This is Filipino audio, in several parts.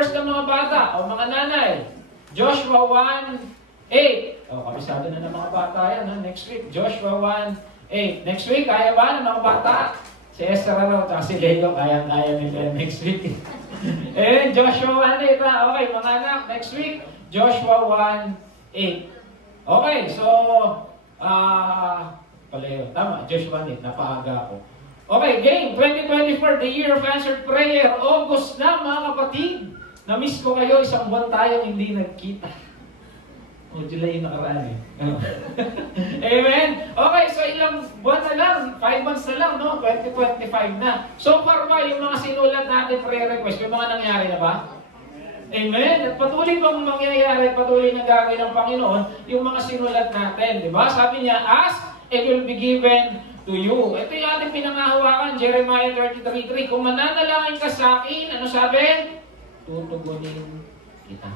verse ng mga bata o mga nanay. Joshua 1:8. Kabisado na ng mga bata yan. Next week, Joshua 1:8. Next week, kaya ba ng mga bata? Si Esther at si Leo, kaya nila next week. Joshua 1:8. Okay, mga anak, next week, Joshua 1:8. Okay, so, tama, Joshua 1:8, napaaga ako. Okay, game, 2024, the year of answered prayer. August na, mga kapatid. Na-miss ko kayo, isang buwan tayo hindi nagkita. July yung nakaraan eh. Amen? Okay, so ilang buwan na lang, 5 months na lang, no? 2025 na. So far ba, yung mga sinulat natin prayer request, yung mga nangyari na ba? Amen? At patuloy bang mangyayari, patuloy na gagawin ng Panginoon, yung mga sinulat natin, di ba? Sabi niya, ask, it will be given to you. Ito yung ating pinangahawakan, Jeremiah 33:3. Kung mananalangin ka sa akin, ano sabi? Tutugunin kita.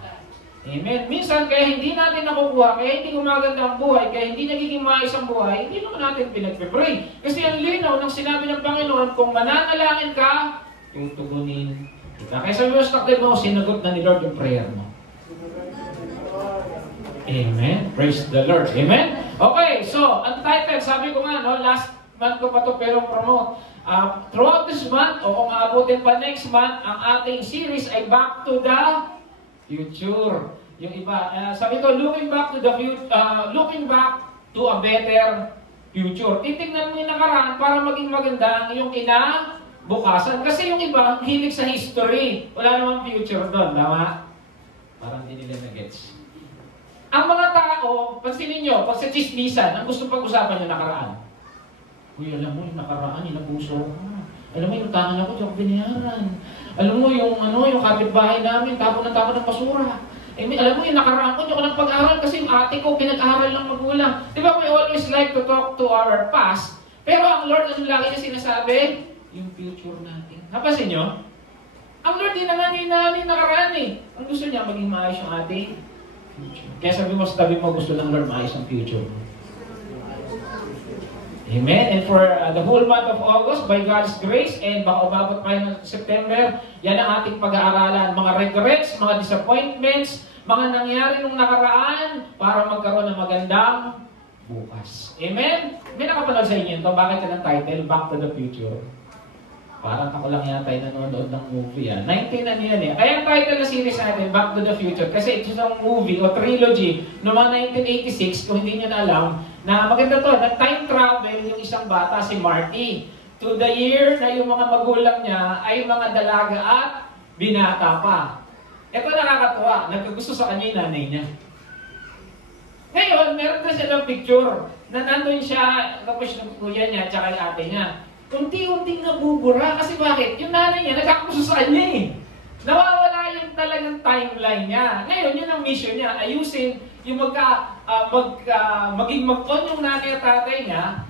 Amen. Minsan, kaya hindi natin nakukuha, kaya hindi gumaganda ang buhay, kaya hindi nagiging maayos ang buhay, hindi naman natin pinagpipray. Kasi ang linaw ng sinabi ng Panginoon, kung mananalangin ka, tutugunin kita. Kaya sabi mo sa takdib mo, sinagot na ni Lord yung prayer mo. Amen. Praise the Lord. Amen. Okay, so, ang title, sabi ko nga, no, last month ko pa ito pero promote. Throughout this month, o kung aabutin pa next month, ang ating series ay Back to the Future. Yung iba, sabi ko, looking back to a better future. Titignan mo yung nakaraan para maging maganda ang iyong kinabukasan. Kasi yung iba, hilig sa history. Wala namang future doon, tama? Parang hindi nila na-gets. Ang mga tao, pansinin nyo, pag sa chismisan, ang gusto pag-usapan yung nakaraan. Uy, alam mo, yung nakaraan, inabuso ko. Alam mo, yung utangan ako, yung binayaran. Alam mo, yung kapitbahay namin, tapon ng basura. Alam mo, yung nakaraan ko, yung ko pag-aral kasi yung ate ko, pinag-aral ng magulang. Di ba, we always like to talk to our past. Pero ang Lord, ano lagi niya sinasabi? Yung future natin. Napasin nyo? Ang Lord, din naman namin nakaraan eh. Ang gusto niya, maging maayos yung ating future. Kaya sabi mo sa tabi mo, gusto ng Lord maayos ang future. Amen. And for the whole month of August, by God's grace, and baka umabot pa ng September, yan ang ating pag-aaralan. Mga regrets, mga disappointments, mga nangyari nung nakaraan para magkaroon ng magandang bukas. Amen? May nakapanood sa inyo ito. Bakit yan ang title? Back to the Future. Parang ako lang yata ay nanonood ng movie. 19 ano yan eh. Kaya ang title na series natin, Back to the Future. Kasi ito isang movie o trilogy noong mga 1986, kung hindi nyo na alam, na maganda to, nag-time travel yung isang bata, si Marty, to the year na yung mga magulang niya ay mga dalaga at binata pa. Ito nakakatuwa, nagkagusto sa kanya yung nanay niya. Ngayon, meron na siya ng picture na nandun siya, tapos yung kuya niya, tsaka yung ate niya. Unti-unting nabubura. Kasi bakit? Yung nanay niya, nagkakagusto sa kanya eh. Nawawala yung talagang timeline niya. Ngayon, yun ang mission niya. Ayusin yung maging mag-on yung nanay at tatay niya.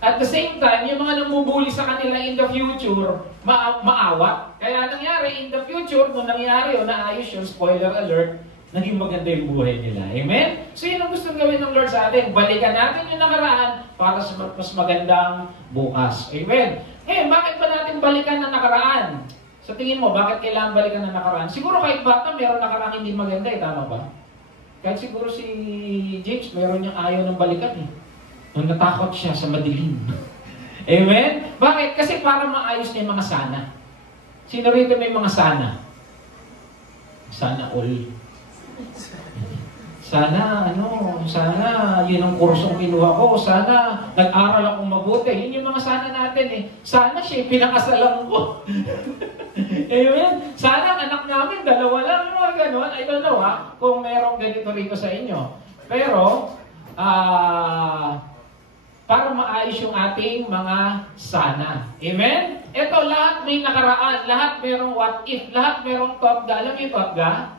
At the same time, yung mga namubuli sa kanila in the future, maawat. Kaya nangyari in the future, nung nangyari o naayos yung spoiler alert, naging maganda yung buhay nila. Amen? So yun ang gustong gawin ng Lord sa atin. Balikan natin yung nakaraan para sa mas magandang bukas. Amen? Bakit ba natin balikan ang nakaraan? Sa tingin mo, bakit kailangan balikan ang nakaraan? Siguro kahit bata, meron nakaraan hindi maganda eh. Tama ba? Kahit siguro si James, meron niyang ayaw ng balikan eh. Nung natakot siya sa madilim. Amen? Bakit? Kasi para maayos niya yung mga sana. Sino rito may mga sana? Sana all. Sana yun ang kursong kinuha ko. Sana nag-aral akong mabuti. Yun yung mga sana natin eh. Sana siya pinakasalan ko. Amen? Sana anak namin, dalawa lang. Mga ganon. I don't know kung merong ganito rito sa inyo. Pero, para maayos yung ating mga sana. Amen? Ito, lahat may nakaraan. Lahat merong what if. Lahat merong totga. Alam mo yung totga?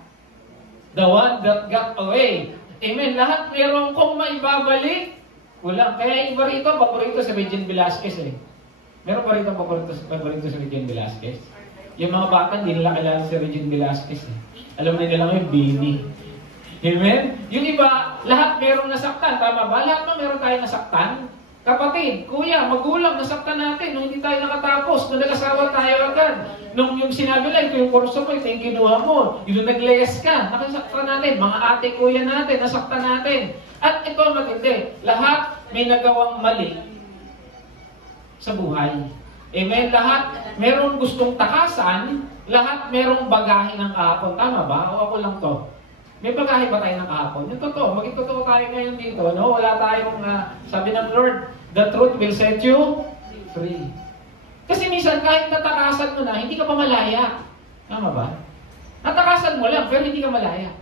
The one that got away. Amen. Lahat meron kung maibabalik, wala. Kaya iba rito, paborito si Regine Velasquez eh. Meron pa rito paborito si Regine Velasquez? Yung mga bata, hindi nila kilala si Regine Velasquez eh. Alam na nila yung Bini. Amen? Yung iba, lahat merong nasaktan. Tama ba? Lahat na meron tayong nasaktan. Kapatid, kuya, magulang, nasaktan natin nung hindi tayo nakatapos, nung nag-asawa tayo agad. Nung yung sinabi lang, ito yung kurso mo, ito yung kinuha mo, yung nag-layas ka, nakasaktan natin, mga ate, kuya natin, nasaktan natin. At ito matindi, lahat may nagawang mali sa buhay. Amen? Lahat merong gustong takasan, lahat merong bagahe ng kahapon. Tama ba? O ako lang to? May bagahe ba tayo ng kahapon? Yung totoo, maging totoo tayo ngayon dito. No? Wala tayong, sabi ng Lord, the truth will set you free. Kasi minsan, kahit natakasan mo na, hindi ka pa malaya. Tama ba? Natakasan mo lang, pero hindi ka malaya.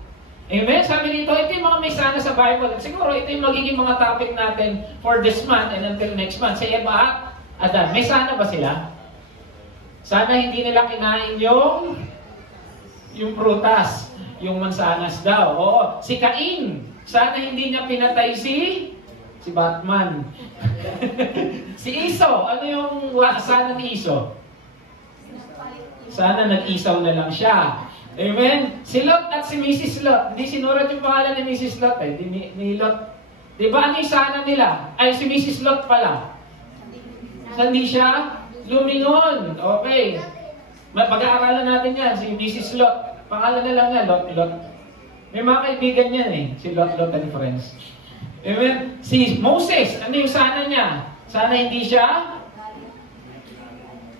Amen? Sabi dito, ito yung mga may sana sa Bible. Siguro, ito yung magiging mga topic natin for this month and until next month. Sa Eva at Adan. May sana ba sila? Sana hindi nila kinain yung prutas. Yung mansanas daw. Oo. Si Cain, sana hindi niya pinatay si Batman. Si Esau, ano yung sana ni Esau? Sana nag-isaw na lang siya. Amen? Si Lot at si Mrs. Lot. Hindi sinurat yung pangalan ni Mrs. Lot eh. Ni Lot. Diba ano yung sana nila? Ay, si Mrs. Lot pala. Hindi siya lumingon. Okay. Pag-aaralan natin yan, si Mrs. Lot. Pangalan na lang niya, Lot. May mga kaibigan yan eh. Si Lot and friends. Amen? Si Moses, ano yung sana niya? Sana hindi siya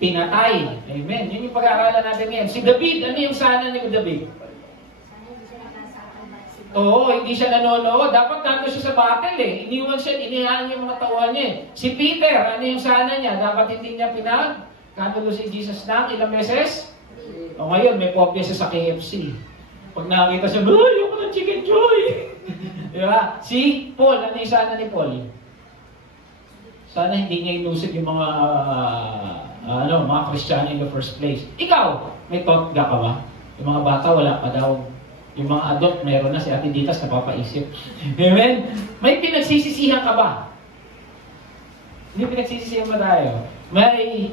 pinatay. Amen? Yun yung pag-aaralan natin ngayon. Si David, ano yung sana ni David? Oo, hindi siya nanonood. Dapat nandun siya sa battle eh. Iniwan siya, inihaan yung mga tauhan niya eh. Si Peter, ano yung sana niya? Dapat hindi niya kanulo si Jesus na ilang beses? O ngayon, may kopya siya sa KFC. Pag nakakita siya, ayoko ng Chicken Joy! Diba? Si Paul, ano yung sana ni Paul? Sana hindi niya inusig yung mga mga Kristiyano in the first place. Ikaw, may thought ka ba? Yung mga bata, wala pa daw. Yung mga adult, meron na. Si Ate Ditas, napapaisip. Amen? May pinagsisisihan ka ba? Hindi pinagsisisihan ba tayo? May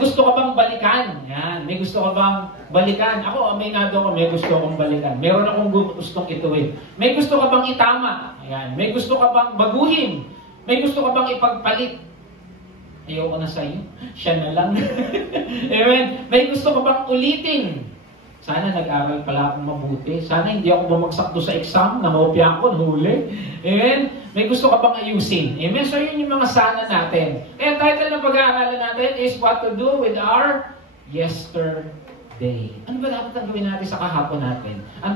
gusto ka bang balikan? Yan. May gusto ka bang balikan? Ako, aminado ko, may gusto akong balikan. Meron akong gustong ituwid. May gusto ka bang itama? Yan. May gusto ka bang baguhin? May gusto ka bang ipagpalit? Ayoko na sa'yo. Siya na lang. Amen? May gusto ka bang ulitin? Sana nag-aral pala akong mabuti. Sana hindi ako bumagsak doon sa exam, namopya ako, nahuli. Amen? May gusto ka bang ayusin? Amen? So yun yung mga sana natin. Kaya title ng pag-aaralan natin is What to Do with Our Yesterday. Ano ba dapat ang gawin natin sa kahapon natin? Ang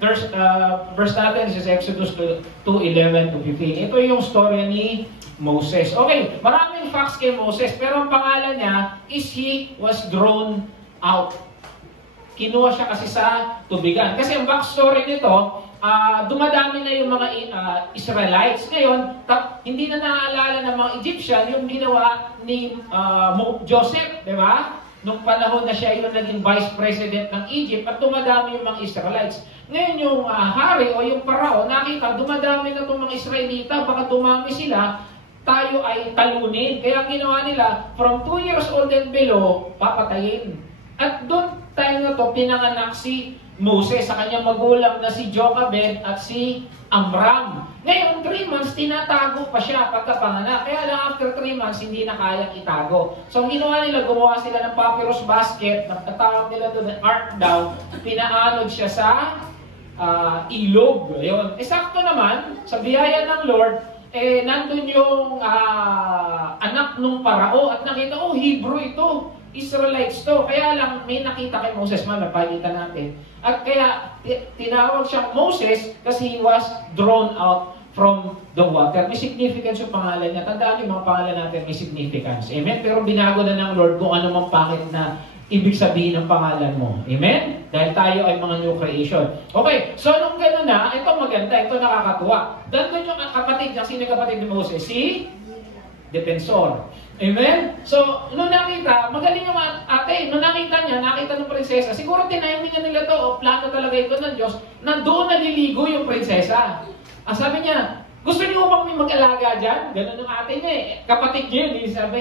verse natin is Exodus 2:11 to 15. Ito yung story ni Moses. Okay, maraming facts kay Moses, pero ang pangalan niya is he was drawn out. Kinuha siya kasi sa tubigan. Kasi ang backstory nito, dumadami na yung mga Israelites. Ngayon, hindi na naaalala ng mga Egyptian yung ginawa ni Joseph, di ba? Nung panahon na siya yung naging vice president ng Egypt at dumadami yung mga Israelites. Ngayon yung hari o yung parao, nakita, dumadami na itong mga Israelita, baka dumami sila, tayo ay talunin. Kaya ang ginawa nila, from 2 years old and below, papatayin. At doon tayo na to, pinanganak si Moses sa kanyang magulang na si Jochebed at si Amram. Ngayon, 3 months, tinatago pa siya pagkapanganak. Kaya lang after 3 months, hindi na kayang itago. So, ang ginawa nila, gumawa sila ng papyrus basket, natawag nila doon, ark daw, pinaanod siya sa ilog. Ayun. Sakto naman, sa biyaya ng Lord, nandun yung anak nung parao at nakita, Hebrew ito. Israelites to. Kaya lang, may nakita kay Moses, napalitan natin. At kaya, tinawag siyang Moses kasi he was drawn out from the water. May significance yung pangalan niya. Tandaan yung mga pangalan natin, may significance. Amen? Pero binago na ng Lord kung ano mang pangit na ibig sabihin ng pangalan mo. Amen? Dahil tayo ay mga new creation. Okay, so nung gano'n na, ito maganda, ito nakakatuwa. Dandun yung kapatid niya, sino yung kapatid ni Moses? Si Defensor. Amen? So, nung nakita, magaling yung ate, nung nakita niya, nakita ng prinsesa, siguro tinaymingan nila to, o plano talaga ito ng Diyos, na doon naliligo yung prinsesa. Ang sabi niya, gusto niyo bang may mag-alaga dyan? Ganun yung ate niya eh. Kapatid niya yun, sabi,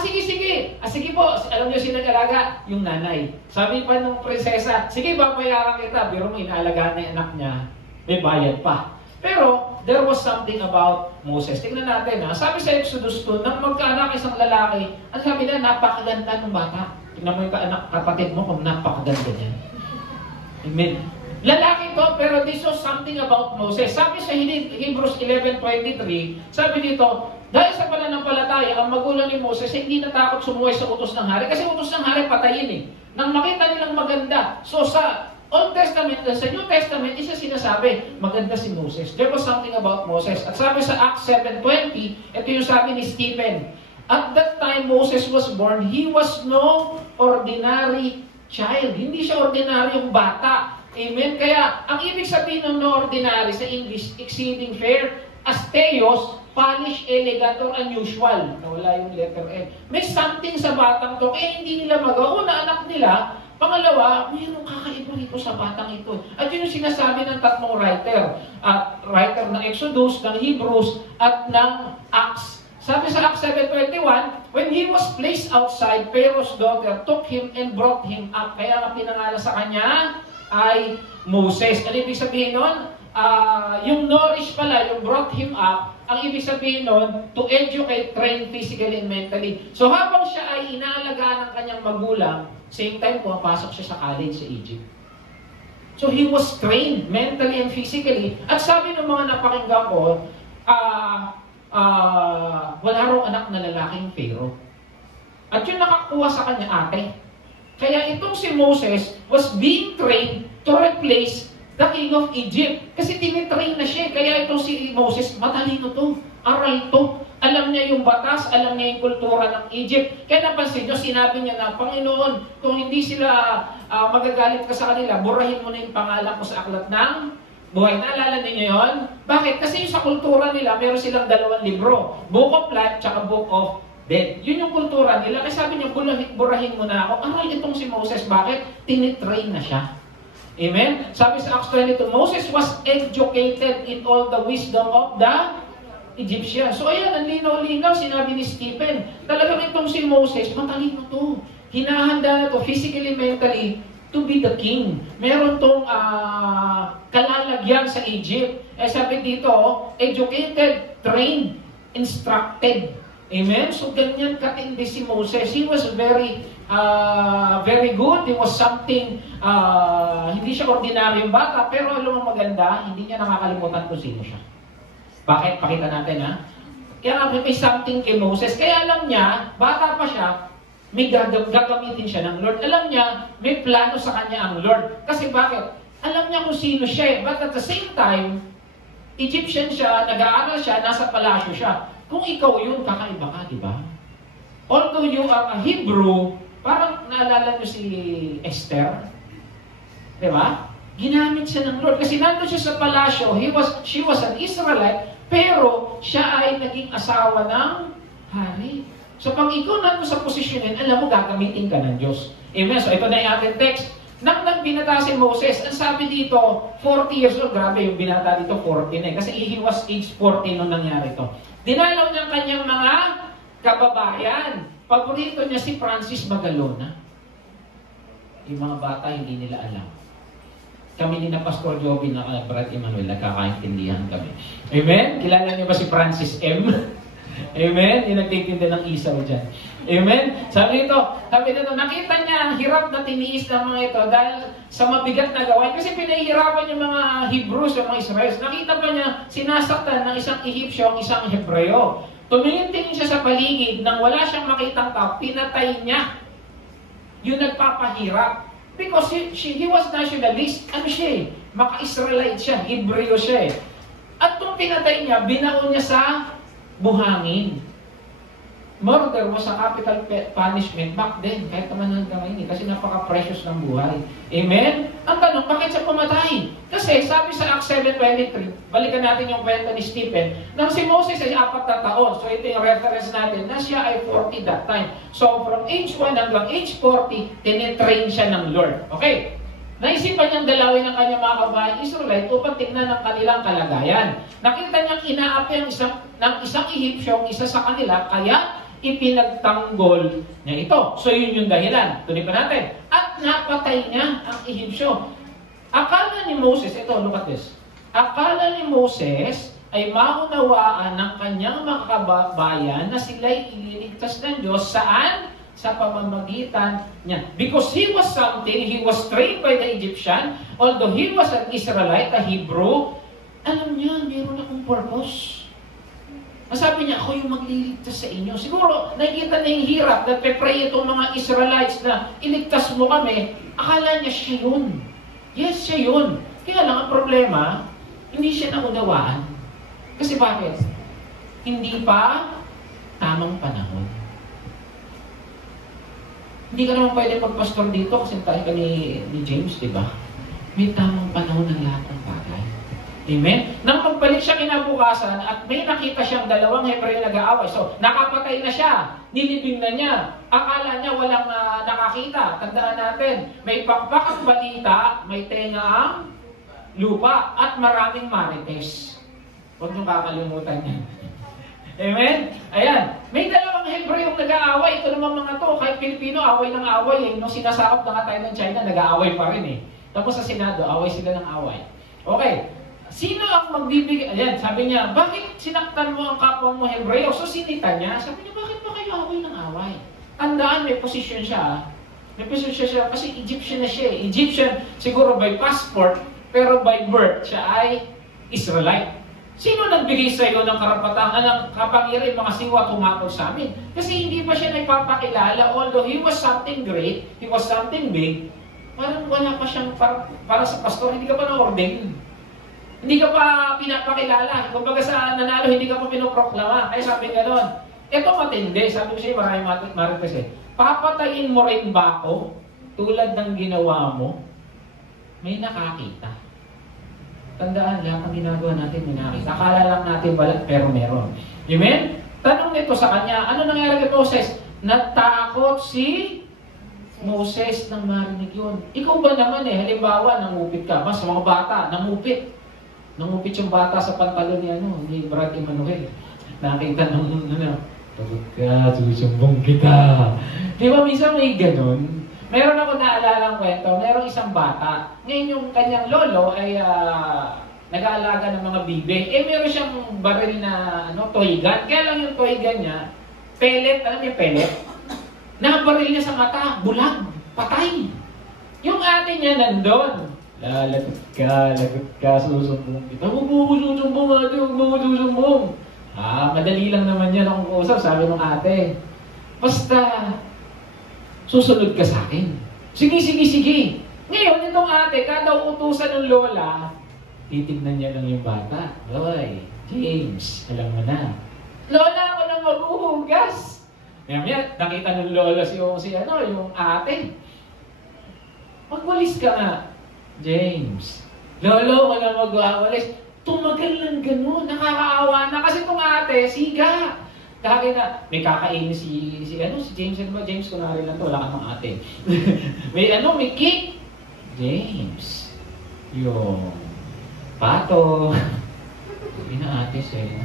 sige. Sige po, alam niyo sino nag-alaga? Yung nanay. Sabi pa nung prinsesa, sige, babayaran kita. Pero may inaalagaan na yung anak niya, may bayad pa. Pero, there was something about Moses. Tingnan natin, ha? Sabi sa Exodus 2, nang magkaanak isang lalaki, ang sabi niya, napakaganda ng bata. Tingnan mo yung kapatid mo kung napakaganda niya. Amen. Lalaki to, pero this was something about Moses. Sabi sa Hebrews 11:23, sabi dito, dahil sa pananampalataya, ang magulang ni Moses hindi natakot sumuway sa utos ng hari. Kasi utos ng hari patayin eh. Nang makita nilang maganda. So sa Old Testament, sa New Testament, isa sinasabi, maganda si Moses. There was something about Moses. At sabi sa Acts 7:20, ito yung sabi ni Stephen, at that time Moses was born, he was no ordinary child. Hindi siya ordinaryong bata. Amen? Kaya, ang ibig sabihin ng no ordinary sa English, exceeding fair, asteos, polished, elegant, or unusual. Nawala yung letter N. May something sa batang to, kaya hindi nila magawa. Una, anak nila. Pangalawa, mayroong kakaiba rito sa batang ito. At yun yung sinasabi ng tatlong writer. Writer ng Exodus, ng Hebrews, at ng Acts. Sabi sa Acts 7:21, when he was placed outside, Pharaoh's daughter took him and brought him up. Kaya ang pinangalan sa kanya ay Moses. Ano ibig sabihin nun? Yung nourish pala, yung brought him up, ang ibig sabihin nun, to educate, train physically and mentally. So habang siya ay inaalagaan ng kanyang magulang, same time pumapasok siya sa college sa Egypt. So he was trained mentally and physically. At sabi ng mga napakinggan ko, wala raw anak na lalaking Pharaoh. At yung nakakuha sa kanya ate. Kaya itong si Moses was being trained to replace the king of Egypt. Kasi tinitrain na siya. Kaya itong si Moses, matalino to. Aral to. Alam niya yung batas, alam niya yung kultura ng Egypt. Kaya napansin nyo, sinabi niya na, Panginoon, kung hindi sila magagalit ka sa kanila, burahin mo na yung pangalan ko sa aklat ng buhay. Naalala niyo yun? Bakit? Kasi sa kultura nila, meron silang dalawang libro. Book of Life, tsaka Book of Death. Yun yung kultura nila. Kasi sabi niya, burahin mo na ako. Aral itong si Moses. Bakit? Tinitrain na siya. Amen? Sabi sa Acts 22, Moses was educated in all the wisdom of the Egyptian. So ayan, ang linaw-linaw, sinabi ni Stephen, talagang itong si Moses, matalino to. Hinahanda na to, physically, mentally, to be the king. Meron tong kalalagyan sa Egypt. Sabi dito, educated, trained, instructed. Amen? So ganyan katindi si Moses. He was very good. He was something, hindi siya ordinaryong bata, pero alam mo maganda, hindi niya nakakalimutan kung sino siya. Bakit? Pakita natin, ha? Kaya may something kay Moses. Kaya alam niya, bata pa siya, may gagamitin siya ng Lord. Alam niya, may plano sa kanya ang Lord. Kasi bakit? Alam niya kung sino siya. But at the same time, Egyptian siya, nag-aaral siya, nasa palasyo siya. Kung ikaw yun, kakaiba ka, di ba? Although you are a Hebrew, parang naalala niyo si Esther. Di ba? Ginamit siya ng Lord. Kasi nandun siya sa palasyo, she was an Israelite, pero siya ay naging asawa ng hari. So pag ikaw nandun sa posisyon alam mo, gagamitin ka ng Diyos. Amen. So ito na yung ating text. Nang binata si Moses, ang sabi dito, 40 years old. Grabe, yung binata dito, 40 na. Kasi he was age 40 nung nangyari ito. Dinalaw niya kanyang mga kababayan. Paborito niya si Francis Magalona. Yung mga bata, hindi nila alam. Kami ni na Pastor Joby na Brad Emmanuel, nagkakaintindihan kami. Amen? Kilala niyo ba si Francis M? Amen? Yung nagtitinda ng isaw dyan. Amen? Sabi nito, nakita niya, hirap na tiniis ng mga ito dahil sa mabigat na gawain. Kasi pinahihirapan yung mga Hebrews, yung mga Israelis. Nakita pa niya, sinasaktan ng isang Ehipsyo, isang Hebreo. Tumingin siya sa paligid, nang wala siyang makitang tao, pinatay niya. Yung nagpapahirap. Because he was nationalist. Ano siya eh? Maka-Israelite siya. Hebreo siya eh. At nung pinatay niya, binaon niya sa buhangin. Murder was a capital punishment back then. Kahit naman hanggang ngayon kasi napaka-precious ng buhay. Amen? Ang tanong, bakit siya pumatay? Kasi sabi sa Acts 7:23, balikan natin yung kwento ni Stephen, nang si Moses ay 4 na taon. So ito yung reference natin na siya ay 40 that time. So from age 1 hanggang age 40, tinitrain siya ng Lord. Okay? Naisipan niyang dalawin ang kanyang mga kabayan Israelite upang tignan ang kanilang kalagayan. Nakita niyang inaapi ng isang Ehipsyo, isa sa kanila, kaya ipinagtanggol niya ito. So yun yung dahilan. Tuloy pa natin. At napatay niya ang Ehipsyo. Akala ni Moses, ito, look at this. Akala ni Moses ay maunawaan ng kanyang mga kababayan na sila'y ililigtas ng Diyos. Saan? Sa pamamagitan niya. Because he was something, he was trained by the Egyptian, although he was an Israelite, a Hebrew, alam niya, meron akong purpose. Sabi niya, ako yung magliligtas sa inyo. Siguro, nakikita na yung hirap, nagpe-pray itong mga Israelites na iligtas mo kami, akala niya siya yun. Yes, siya yun. Kaya lang, ang problema, hindi siya naunawaan. Kasi bakit? Hindi pa tamang panahon. Hindi ka naman pwede magpastor dito kasi tayo ka ni James, di ba? May tamang panahon ng lahat ng bagay. Amen? Nang magbalik siya kinabukasan at may nakita siyang dalawang Hebreo nag-aaway. So, nakapatay na siya. Nilibing na niya. Akala niya walang nakakita. Tandaan natin, may pakpak ang balita, may tenga ang lupa, at maraming marites. Huwag niyong kakalimutan yan. Amen? Ayan. May dalawang Hebreo nag-aaway. Ito naman mga to, kahit Pilipino, away ng away. Eh. Nung sinasakop na nga tayo ng China, nag-aaway pa rin eh. Tapos sa Senado, away sila ng away. Okay. Sino ang magbibigay? Ayan, sabi niya, bakit sinaktan mo ang kapwa mo Hebreo? So sinita niya. Sabi niya, bakit ba kayo away ng away? Tandaan, may posisyon siya. May posisyon siya kasi Egyptian na siya. Egyptian, siguro by passport, pero by birth, siya ay Israelite. Sino nagbigay sa iyo ng karapatan, ng kapangyarihan, mga siwa tumakot sa amin? Kasi hindi pa siya nagpapakilala, although he was something great, he was something big, parang wala pa siyang, para sa pastor, hindi ka pa na-ordain. Hindi ka pa pinapakilala. Kumbaga sa nanalo, hindi ka pa pinoproklama. Kaya sabi gano'n, ito matindi. Sabi ko siya, maraming marites eh. Papatayin mo rin ba ako tulad ng ginawa mo? May nakakita. Tandaan, lahat ng ginagawa natin may nakita. Akala lang natin wala, pero meron. Amen? Tanong nito sa kanya, ano nangyari kay Moses? Natakot si Moses nang marinig yun. Ikaw ba naman eh, halimbawa, nangupit ka. Mas mga bata, nangupit. Nangupit yung bata sa pantalon ni Brad Emmanuel. Nakita nung pagod ka, susumbong kita. Di ba minsan may ganun? Meron ako naalalang kwento, merong isang bata. Ngayon yung kanyang lolo ay nag-aalaga ng mga bibe. Meron siyang baril na toy gun. Kaya lang yung toy gun niya, pellet, alam niyo pellet? Nakabaril niya sa mata, bulag, patay. Yung ate niya nandun. Lagot ka, susumbong kita. Huwag mo ko susumbong, ate, huwag mo ko susumbong. Madali lang naman yan akong kausap, sabi ng ate. Basta, susunod ka sa akin. Sige. Ngayon, itong ate, kada utusan ng lola, titignan niya lang yung bata. Hoy, James, alam mo na. Lola, ako nang maghuhugas. Ngayon, nakita ng lola yung ate. Magwalis ka nga, James. Lolo, wala mag-awalis. Tumagal lang ganun. Nakakaawa na. Kasi itong ate, siga. Kaya na, may kakainin si James. Ano ba? James, kunwari lang to. Wala ka ng ate. may cake. James. Yung pato. Sabi na ate sa'yo.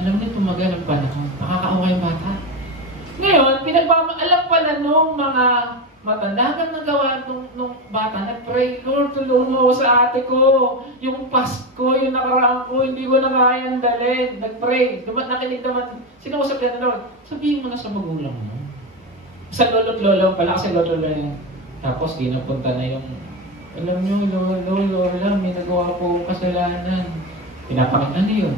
Alam niyo, tumagal ang panahon. Nakakaawa yung bata. Ngayon, alam pala nung mga matanda na nagawa nung bata, nag-pray, Lord, tulungan mo sa ate ko. Yung Pasko, yung nakaraan ko, hindi ko na kayang dalhin. Nag-pray. Nakinig naman, sinusap yan na Lord, sabihin mo na sa magulang mo. Sa lolo't lolo pala, kasi lolo yan. Tapos, di napunta na yung, alam nyo, lola, may nagawa po kasalanan. Pinapakita na yun.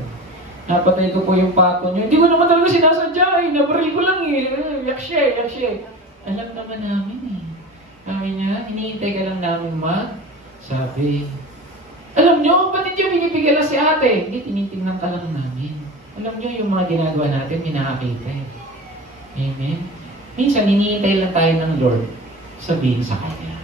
Napatay ko po yung pato nyo. Hindi ko naman talaga sinasadya eh. Nabaril ko lang eh. Yakshe. Alam naman namin eh. Sabi niya, hinihintay ka lang namin sabi. Alam nyo, ba't hindi binibigyan lang si ate? Hindi, tinitingnan ka lang namin. Alam nyo, yung mga ginagawa natin, minakakita eh. Amen? Minsan, hinihintay lang tayo ng Lord. Sabihin sa Kanya.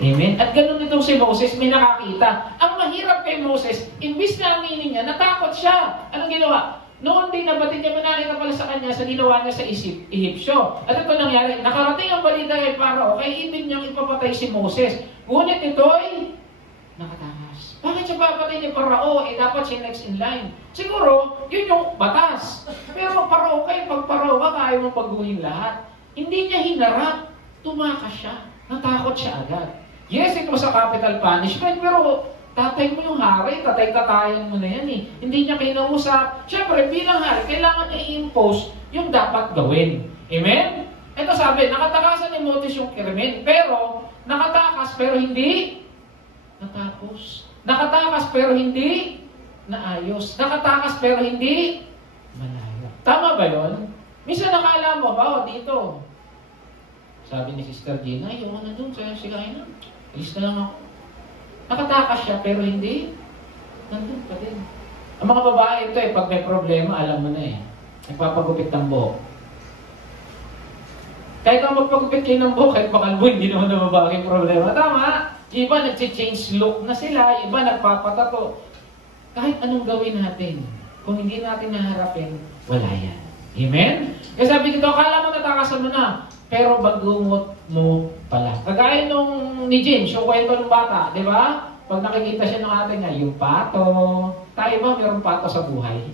Amen? At ganun itong si Moses, may nakakita. Ang mahirap kay Moses, imbis na aminin niya, natakot siya. Anong ginawa? Noon din nabatid niya, manakita pala sa kanya sa ginawa niya sa Ehipsyo. At ito nangyari, nakarating ang balita kay Paro, kay ibig niyang ipapatay si Moses. Ngunit ito'y nakatakas. Bakit siya papatay ni Parao? Dapat siya next in line. Siguro, yun yung batas. Pero Parao pag Parao ka, kaya mong pagguhin lahat. Hindi niya hinarap. Tumakas siya. Natakot siya agad. Yes, it was a capital punishment, pero Tatay mo yung hari, tatay-tatayan mo na yan eh. Hindi niya kinausap. Siyempre, bilang hari, kailangan niya i-impose yung dapat gawin. Amen? Ito sabi, nakatakasan ni Moses yung krimen, pero nakatakas pero hindi natapos. Nakatakas pero hindi naayos. Nakatakas pero hindi malaya. Tama ba yun? Minsan nakala mo ba, dito, sabi ni Sister Gina, ayaw na dun sa sigahin na. Alis na lang ako. Nakatakas siya pero hindi nandun pa din. Ang mga babae ito pag may problema, alam mo na nagpapagupit ng buhok. Kahit ang magpagupit kayo ng buhok, kahit makalbo, hindi naman na babae yung problema. Tama? Iba nag-change look na sila, iba nagpapatato. Kahit anong gawin natin, kung hindi natin naharapin, wala yan. Amen? Kaya sabi dito, akala mo natakasan mo na, pero bagungot mo pala. Kagaya nung ni James, yung kwento ng bata, di ba? Pag nakikita siya ng ate niya, yung pato. Tayo ba mayroong pato sa buhay?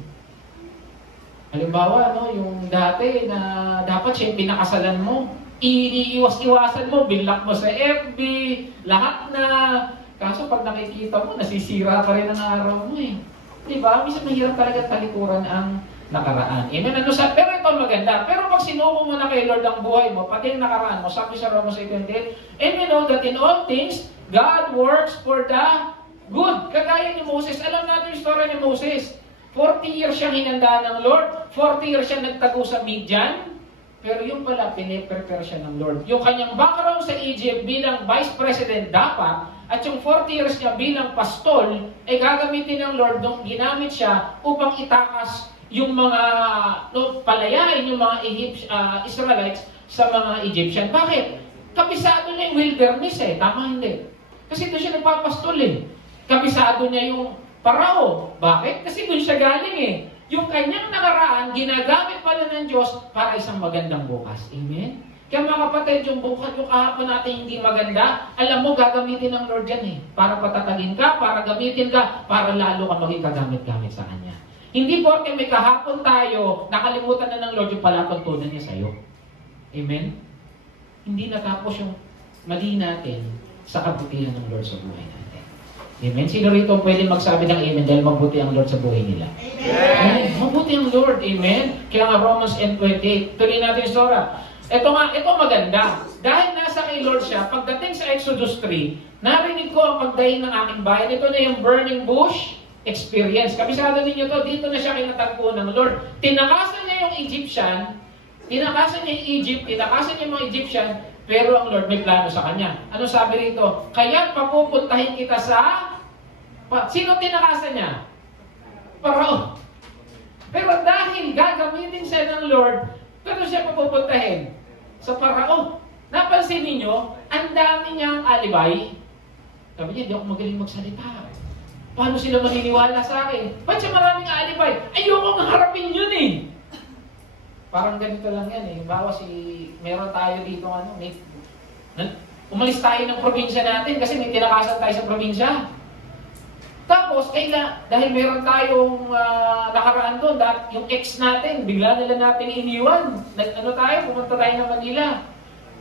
Halimbawa, yung dati na dapat siya yung pinakasalan mo, iiwas-iwasan mo, binlock mo sa FB, lahat na. Kaso pag nakikita mo, nasisira pa rin ang araw mo eh. Di ba? Minsan mahirap talaga talikuran ang nakaraan. Amen? Pero ito maganda. Pero pag sinuko mo na kay Lord ang buhay mo, pati yung nakaraan mo, sabi sa Romans 8:28, and we know that in all things, God works for the good. Kagaya ni Moses. Alam natin yung story ni Moses. 40 years siyang hinanda ng Lord. 40 years siya nagtago sa Midian. Pero yung pala, piniprepare siya ng Lord. Yung kanyang background sa Egypt bilang vice president dapat, at yung 40 years niya bilang pastol, ay gagamitin ng Lord nung ginamit siya upang itakas yung mga palayain yung mga Israelites sa mga Egyptian. Bakit? Kabisado niya yung wilderness Tama hindi? Kasi doon siya nagpapastol Kabisado niya yung Parao. Bakit? Kasi doon siya galing Yung kanyang nakaraan, ginagamit pala ng Diyos para isang magandang bukas. Amen? Kaya mga kapatid, yung bukas, yung kahapon natin hindi maganda, alam mo, gagamitin ng Lord yan Para patatagin ka, para gamitin ka, para lalo ka maging kagamit-gamit sa Kanya. Hindi porke may kahapon tayo, nakalimutan na ng Lord yung palatuntunan niya sa'yo. Amen? Hindi natapos yung mali natin sa kabutihan ng Lord sa buhay natin. Amen? Sino rito pwede magsabi ng amen dahil mabuti ang Lord sa buhay nila? Amen! Mabuti ang Lord. Amen? Kaya nga Romans 10:28. Tuloy natin yung story. Ito maganda. Dahil nasa kay Lord siya, pagdating sa Exodus 3, narinig ko ang pagdaing ng aking bayan. Ito na yung burning bush experience. Kabisado ninyo to, dito na siya kinatagpuan ng Lord. Tinakasan niya yung Egyptian, tinakasan niya yung Egypt, tinakasan niya yung mga Egyptian, pero ang Lord may plano sa kanya. Ano sabi rito? Kaya papupuntahin kita sa... Sino tinakasan niya? Parao. Pero dahil gagamitin siya ng Lord, pero siya papupuntahin sa Parao. Napansin ninyo, ang dami niyang alibay. Sabi niya, di ako magaling magsalita. Paano sila maniniwala sa akin? Ba't siya maraming alibay? Ayoko nga harapin yun Parang ganito lang yan Bawa meron tayo dito umalis tayo ng probinsya natin kasi may tinakasan tayo sa probinsya. Tapos, dahil meron tayong nakaraan doon, yung ex natin, bigla nila natin iniwan. Pumunta tayo ng Manila.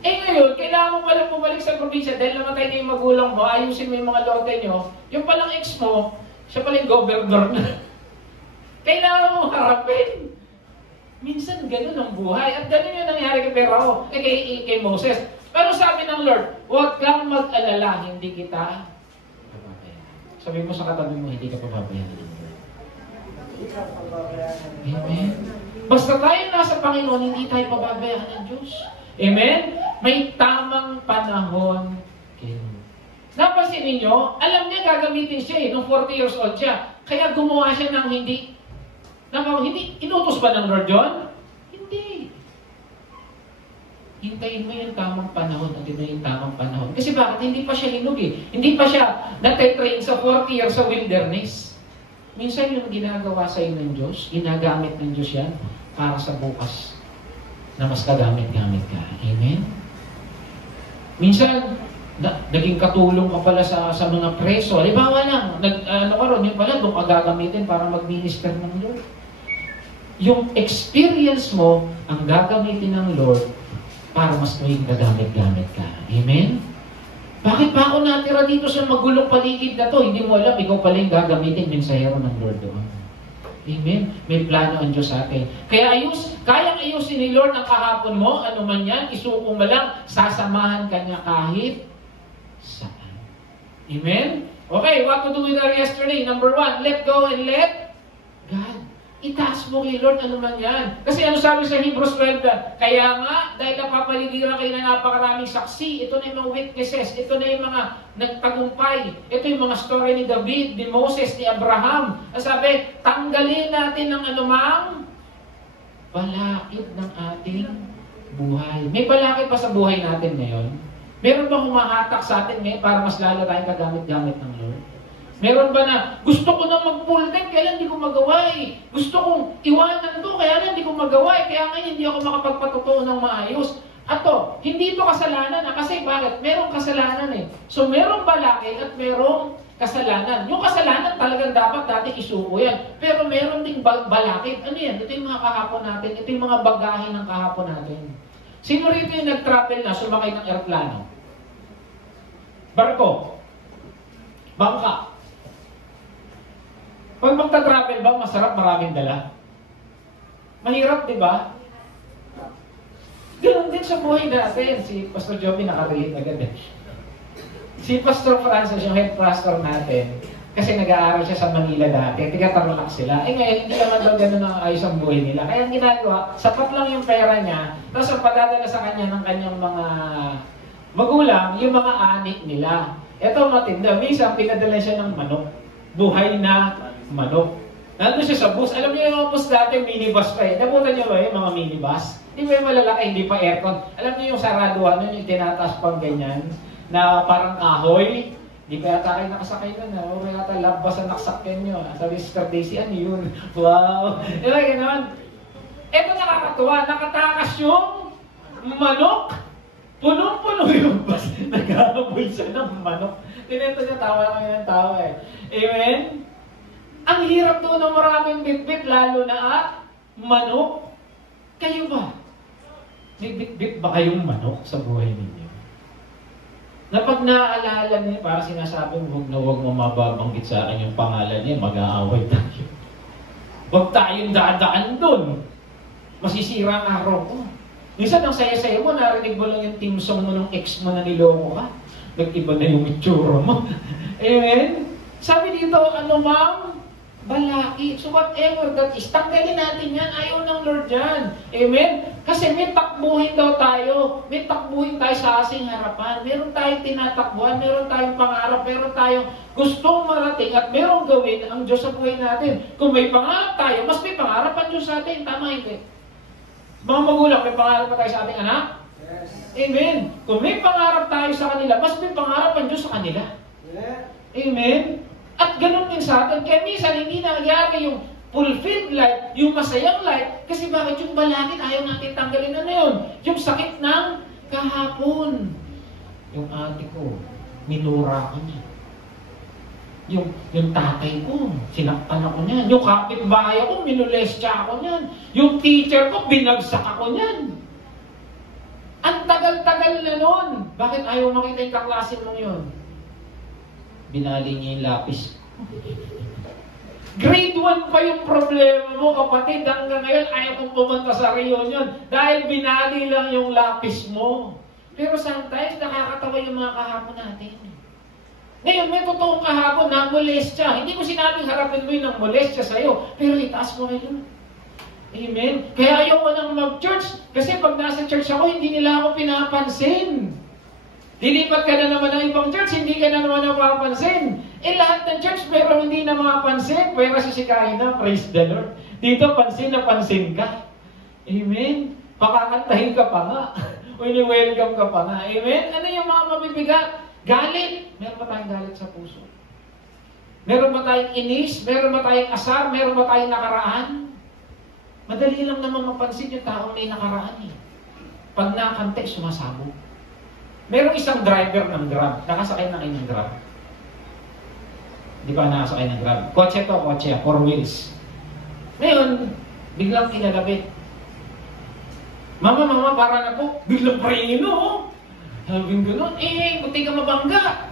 Ngayon, kailangan mo palang bumalik sa probinsya dahil namatay na yung magulang mo, ayusin mo yung mga lote nyo, yung palang ex mo, siya pala yung governor na. Kailangan mo harapin. Minsan, ganun ang buhay. At ganun yung nangyari kay Parao, kay Moses. Pero sabi ng Lord, huwag kang mag-alala, hindi kita pababayaan. Sabi mo sa katabi mo, hindi ka pababayaan ng Lord. Amen. Basta tayo nasa Panginoon, hindi tayo pababayaan ng Diyos. Amen? May tamang panahon kayo. Napansin ninyo, alam niya gagamitin siya nung 40 years old siya. Kaya gumawa siya ng hindi. Inutos ba ng Lord John? Hindi. Hintayin mo yung tamang panahon at yung tamang panahon. Kasi bakit? Hindi pa siya hinog Hindi pa siya natitrain sa 40 years sa wilderness. Minsan yung ginagawa sa iyo ng Diyos, ginagamit ng Diyos yan para sa bukas na mas kagamit-gamit ka. Amen? Minsan, naging katulong ka pala sa mga preso. Halimbawa lang, yung pala, doon ka gagamitin para mag-minister ng Lord. Yung experience mo, ang gagamitin ng Lord para mas maging kagamit-gamit ka. Amen? Bakit pa ako natira dito sa magulong paligid na to? Hindi mo alam, ikaw pala yung gagamitin mensahero ng Lord doon. Amen? May plano ang Diyos sa atin. Kaya kayang ayusin ni Lord ang kahapon mo, ano man yan, isuko mo lang, sasamahan ka niya kahit saan. Amen? Okay, what to do with our yesterday? Number 1, let go and let God. Itaas mo kay Lord, ano man yan. Kasi ano sabi sa Hebrews 12? Kaya nga, dahil napapaligiran kayo na napakaraming saksi, ito na yung mga witnesses, ito na yung mga nagtagumpay, ito yung mga story ni David, ni Moses, ni Abraham. Sabi, tanggalin natin ang anumang balakid ng ating buhay. May balakid pa sa buhay natin ngayon? Meron bang humahatak sa atin ngayon para mas lalo tayong kagamit-gamit ng Lord? Meron ba na, gusto ko na mag-full time, kaya hindi ko magawa eh. Gusto kong iwanan to, kaya hindi ko magawa eh. Kaya ngayon hindi ako makapagpatotoo ng maayos. At to, hindi ito kasalanan kasi bakit? Merong kasalanan eh. So merong balakid at merong kasalanan. Yung kasalanan talagang dapat natin isuko yan. Pero meron ding balakid. Ano yan? Ito yung mga kahapon natin. Ito yung mga bagahe ng kahapon natin. Sino rito yung nag-travel na, sumakay ng aeroplano? Barko. Bangka. Pag magta-travel ba, masarap maraming dala? Mahirap, di ba? Ganun din sa buhay natin. Si Pastor Joby nakarihit agad eh. Si Pastor Francis, yung head pastor natin, kasi nag-aaral siya sa Manila dati, tiga-Tarlac sila. Eh ngayon, hindi naman daw ganun ang ayos ang buhay nila. Kaya ang ginagawa, sapat lang yung pera niya, tapos ang padadala sa kanya ng kanyang mga magulang, yung mga anik nila. Ito matinda, minsan pinadala siya ng manok. Buhay na manok. Nandun siya sa bus. Alam niyo yung mga bus dati, minibus pa eh. Nabutan niyo ba yung mga minibus? Hindi ba yung malalaki, hindi pa aircon? Alam niyo yung saraduhan nun, yung tinataas pang ganyan, na parang kahoy. Hindi pa yata kayo nakasakay nun. O kaya yata labas ang nakasakyan nyo. Sabi si Sister Daisy, ano yun? Wow! Diba gano'n? Ito nakakatuwa. Nakatakas yung manok. Punong-puno yung bus. Nag-aaboy siya ng manok. Tinento niya, tawa lang yung tawa eh. Amen? Ang hirap doon ng maraming bit-bit, lalo na manok. Kayo ba? May bit-bit ba kayong manok sa buhay ninyo? Na pag naaalala niya, para sinasabi mo, huwag mo mababanggit sa akin yung pangalan niya, mag-aaway tayo. Huwag tayong dadaan doon. Masisira ang araw ko. Minsan, ang saya-saya mo, narinig mo lang yung team song mo ng ex mo na niloko ka. Nag-iba na yung itsura mo. Amen? Sabi dito, ano ma'am? Balaki. So whatever that is, tanggalin natin yan. Ayaw ng Lord yan. Amen? Kasi may takbuhin daw tayo. May takbuhin tayo sa asing harapan. Meron tayong tinatakbuhan, meron tayong pangarap, meron tayong gustong marating at meron gawin ang Diyos sa buhay natin. Kung may pangarap tayo, mas may pangarap ang Diyos sa atin. Tama hindi? Mga magulang, may pangarap pa tayo sa ating anak? Yes. Amen. Kung may pangarap tayo sa kanila, mas may pangarap ang Diyos sa kanila. Yeah. Amen. At ganun din sa atin. Kaya minsan hindi nangyari yung fulfilled life, yung masayang life, kasi bakit yung balakid ayaw natin tanggalin na yun? Yung sakit ng kahapon. Yung ate ko, minura ko niya. Yung tatay ko, sinaktan ako niyan. Yung kapitbahay ako, minulestya ako niyan. Yung teacher ko, binagsak ako niyan. Ang tagal-tagal na nun. Bakit ayaw makita yung kaklase mong yun? Binali niya yung lapis. Grade 1 pa yung problema mo, kapatid. Hanggang ngayon, ayaw kong pumunta sa reunion dahil binali lang yung lapis mo. Pero sometimes, nakakatawa yung mga kahapon natin. Ngayon, may totoong kahapon na molestya. Hindi ko sinabing harapin mo yung molestya sa'yo, pero itaas mo ngayon. Amen? Kaya ayaw ko nang mag-church. Kasi pag nasa church ako, hindi nila ako pinapansin. Dilipat ka na naman ng ibang church, hindi ka na naman napapansin. Lahat ng church, pero hindi na mapapansin. Pwera sisikain na, praise the Lord. Dito, pansin na pansin ka. Amen? Pakakantahin ka pa nga. Welcome ka pa nga. Amen? Ano yung mga mabibigat? Galit. Meron ba tayong galit sa puso? Meron ba tayong inis? Meron ba tayong asar? Meron ba tayong nakaraan? Madali lang naman mapansin yung taong may nakaraan eh. Pag nakante, sumasabog. Merong isang driver ng Grab. Nakasakay na kayo ng Grab. Di ba nakasakay ng Grab? Kotse to, kotse. 4 wheels. Ngayon, biglang kinalabit. Mama, para na po. Biglang preno. Sabi ko gano'n, buti ka mabangga.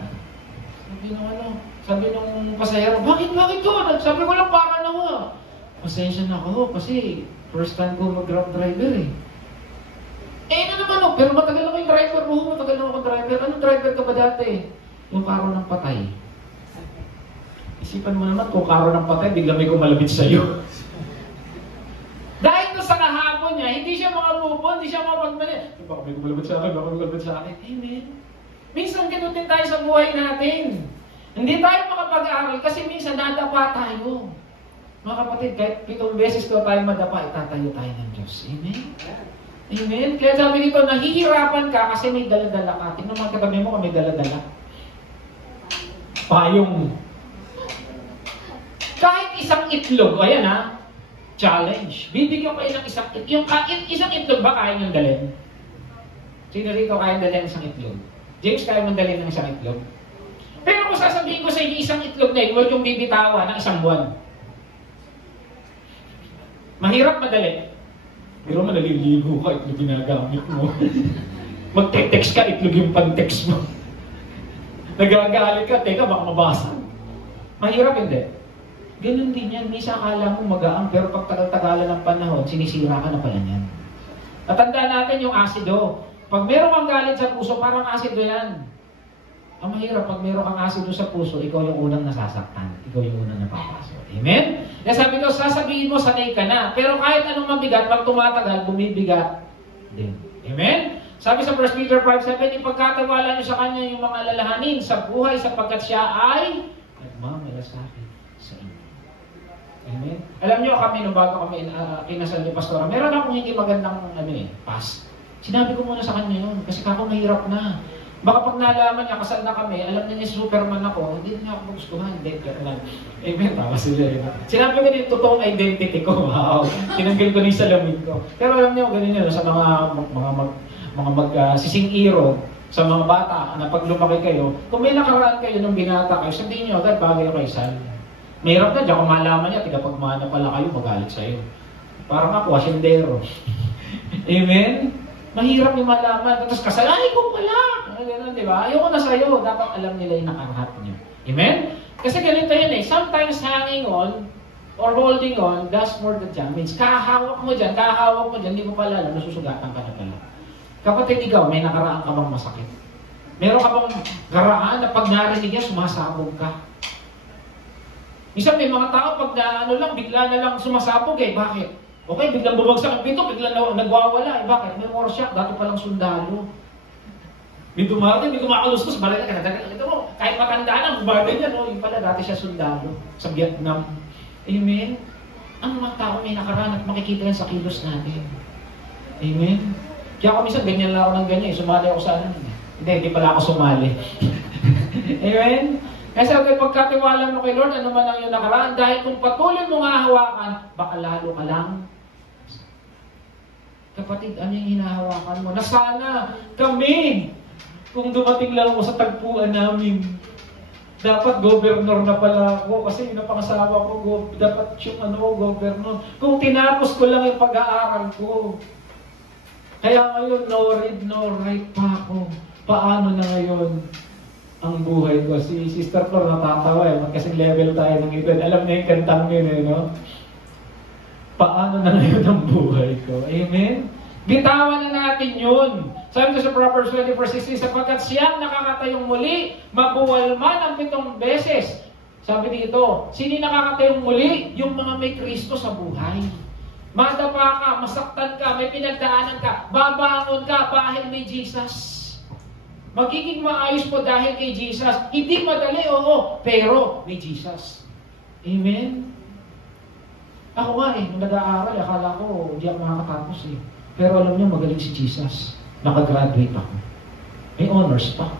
Sabi nung pasahero, bakit to? Sabi ko lang para na ako. Pasensya na ako kasi first time ko mag-grab driver eh. Ano naman pero matagal ako yung driver mo, matagal ako yung driver. Anong driver ka ba dati? Yung karo ng patay. Isipan mo naman kung karo ng patay, bigla may kumalabit sa'yo. Dahil sa kahapon niya, hindi siya makamupon, hindi siya makapagmali. Baka may kumalabit sa akin, Amen. Minsan ganun din tayo sa buhay natin. Hindi tayo makapag-aaral kasi minsan nadapa tayo. Mga kapatid, kahit 7 beses ko tayo madapa, itatayo tayo ng Diyos. Amen? Amen? Kaya sabi dito, nahihirapan ka kasi may daladala ka. Tingnan mga katabi mo kung may daladala. Payong. Kahit isang itlog, ayan challenge. Bibigyan kayo ng isang itlog. Yung isang itlog ba kaya niyong dalhin? Sino rito kaya dalhin ng isang itlog? James, kaya mong dalhin ng isang itlog? Pero kung sasabihin ko sa inyo, isang itlog na huwag yung bibitawan ng isang buwan. Mahirap madali. Pero manaliligo ka, itlog ginagamit mo. Magte-text ka, itlog yung pan-text mo. Nagagalit ka, teka, baka mabasa. Mahirap hindi. Ganun din yan. Misa akala mo magaang, pero pag tagal-tagalan ng panahon, sinisira ka na pala niyan. At tandaan natin yung asido. Pag meron kang galit sa puso, parang asido yan. Ang mahirap, pag meron kang asido sa puso, ikaw yung unang nasasaktan. Ikaw yung unang napapasok. Amen? Kaya sabi ko, sasabihin mo, sanay ka na. Pero kahit anong mabigat, pag tumatagal, bumibigat din. Amen? Sabi sa 1 Peter 5:7, ipagkatiwala niyo sa Kanya yung mga alalahanin sa buhay sapagkat siya ay nagmamalasakit sa inyo. Amen? Alam niyo kami, nung bago kami kinasal ni Pastora, meron akong hindi magandang pass. Sinabi ko muna sa kanya yun, kasi ako mahirap na. Baka pag nalaman niya, kasal na kami, alam niya Superman ako, hindi niya ako magustuhan. Hindi, lang. Amen, tama sila rin. Sinabi ko din, totoong identity ko. Wow. Tinanggal ko din sa salamin ko. Pero alam niyo, ganun yun, sa mga sising-iro, sa mga bata, na pag lumaki kayo, kung may nakaraan kayo nung binata kayo, sabihin niyo, agad bagay kayo sal. Mahirap na, diyan kung malaman niya, tigapagmana pala kayo, magalit sa'yo. Parang ako, asyendero. Amen? Mahirap yung malaman. Tapos kasalanan ko pala. Ganun, di ba? Ayoko na sa'yo. Dapat alam nila yung nakarahat niyo. Amen? Kasi ganito yun Sometimes hanging on or holding on does more than damage. Kahawak mo dyan, hindi mo pala alam, nasusugatan ka na pala. Kapatid, ikaw, may nakaraan ka bang masakit? Meron ka bang karaan na pag narinig yan, sumasabog ka? Minsan may mga tao pag bigla na lang sumasabog Bakit? Okay, biglang bumagsak ang pinto, biglang nagwawala. Bakit? May more shock, dati palang sundalo. May dumarating, may kumakalustos, balik ka na. Ito mo, kahit matanda na, bubargan niya, yung pala dati siya sundalo sa Vietnam. Amen? Ang mga tao may nakaraan at makikita yan sa kilos natin. Amen? Kaya ako minsan, ganyan lang ako ng ganyan. Sumali ako sa hindi pala ako sumali. Amen? Kaya sabi, pagkatiwala mo kay Lord, ano man ang iyong nakaraan, dahil kung patuloy mo nga hawakan, baka lalo ka lang. Kapatid, ano yung hinahawakan mo? Na sana kami, kung dumating lang ako sa tagpuan namin, dapat governor na pala ako kasi yung napangasawa ko, dapat yung governor. Kung tinapos ko lang yung pag-aaral ko. Kaya ngayon, no read, no write pa ako. Paano na ngayon ang buhay ko? Si Sister Flor natatawa magkasing level tayo ng edad. Alam na yung kantang yun no? Paano na ngayon ang buhay ko? Amen? Bitawan na natin yun. Sabi ko sa Proverbs 24:16, sapagkat siyang nakakatayong muli, mabuwal man ang 7 beses. Sabi dito, sino nakakatayong muli? Yung mga may Kristo sa buhay. Madapa ka, masaktan ka, may pinagdaanan ka, babangon ka dahil may Jesus. Magiging maayos po dahil kay Jesus. Hindi madali, pero may Jesus. Amen? Ako nga nung nag-aaral, akala ko hindi ako makakatapos Pero alam niyo, magaling si Jesus. Nakagraduate ako. May honors pa.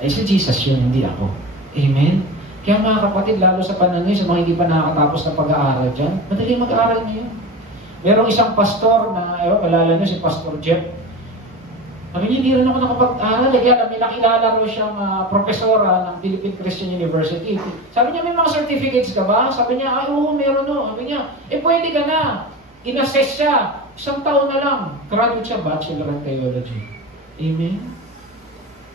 Si Jesus yun, hindi ako. Amen? Kaya mga kapatid, lalo sa panahon sa mga hindi pa nakakatapos na pag-aaral dyan, madali mag-aaral niyo. Merong isang pastor na, kalala niyo si Pastor Jeff. Sabi niya, hindi rin ako nakapag-aaral. Kaya may nakilala ko siyang profesora ng Philippine Christian University. Sabi niya, may mga certificates ka ba? Sabi niya, oo, meron Sabi niya, pwede ka na. In-assess siya. 1 taon na lang. Graduate siya, Bachelor of Theology. Amen?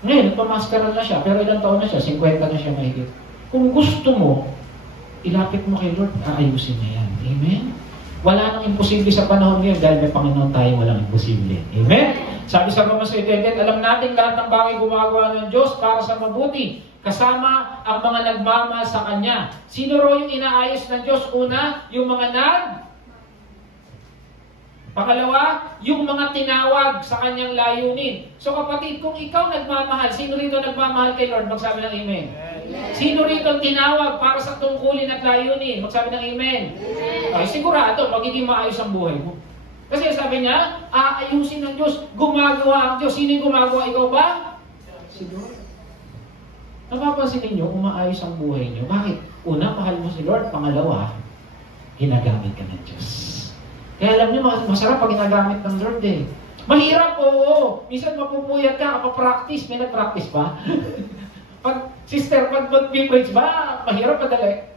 Ngayon, nagpamasteral na siya, pero ilang taon na siya? 50 na siya mahigit. Kung gusto mo, ilapit mo kay Lord, aayusin niya yan. Amen? Wala nang imposible sa panahon ngayon dahil may Panginoon tayo, walang imposible. Amen? Sabi sa Romans 8:10, alam natin lahat ng bagay gumagawa ng Diyos para sa mabuti, kasama ang mga nagmamahal sa Kanya. Sino ro yung inaayos ng Diyos? Una, yung mga Pangalawa, yung mga tinawag sa Kanyang layunin. So kapatid, kung ikaw nagmamahal, sino rito nagmamahal kay Lord? Magsabi ng Amen. Sino rito tinawag para sa tungkulin at layunin? Magsabi ng Amen. Ay, sigurado, magiging maayos ang buhay mo. Kasi sabi niya, aayusin ng Diyos, gumagawa ang Diyos. Sino yung gumagawa? Ikaw ba? Si Lord. Napapansin ninyo, umaayos ang buhay niyo. Bakit? Una, mahal mo si Lord. Pangalawa, ginagamit ka ng Diyos. Kaya alam niyo, masarap pag ginagamit ng Lord eh. Mahirap, oo. Minsan mapupuyat ka, kapapractice. May nag-practice ba? Sister, pag mag-preach ba, mahirap padali.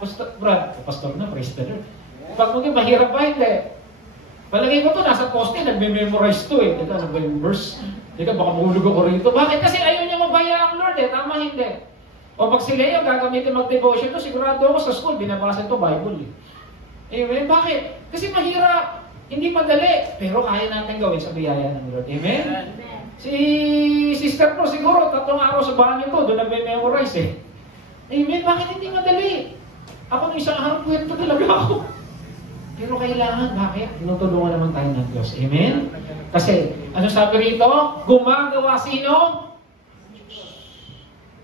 Pastor na, praise the Lord. Pag maging mahirap ba, hindi. Palagay ko to, nasa poste, nagme-memorize to eh. Teka, ano ba yung verse? Teka, baka mahulog ako rito. Bakit? Kasi ayaw niya mabaya ang Lord eh. Tama, hindi. O pag si Leo, gagamitin mag-devotion to, sigurado ako sa school, binabasa to Bible eh. Amen? Bakit? Kasi mahirap. Hindi madali. Pero kaya natin gawin sa biyaya ng Lord. Amen? Amen. Si Sister Pro siguro, 3 araw sa banyo to, doon nagme-memorize eh. Amen? Bakit hindi madali? Ako nung isang araw, kwento talaga ako. Pero kailangan, bakit? Tinutulungan naman tayo ng Diyos. Amen? Kasi, ano sabi rito? Gumagawa sino?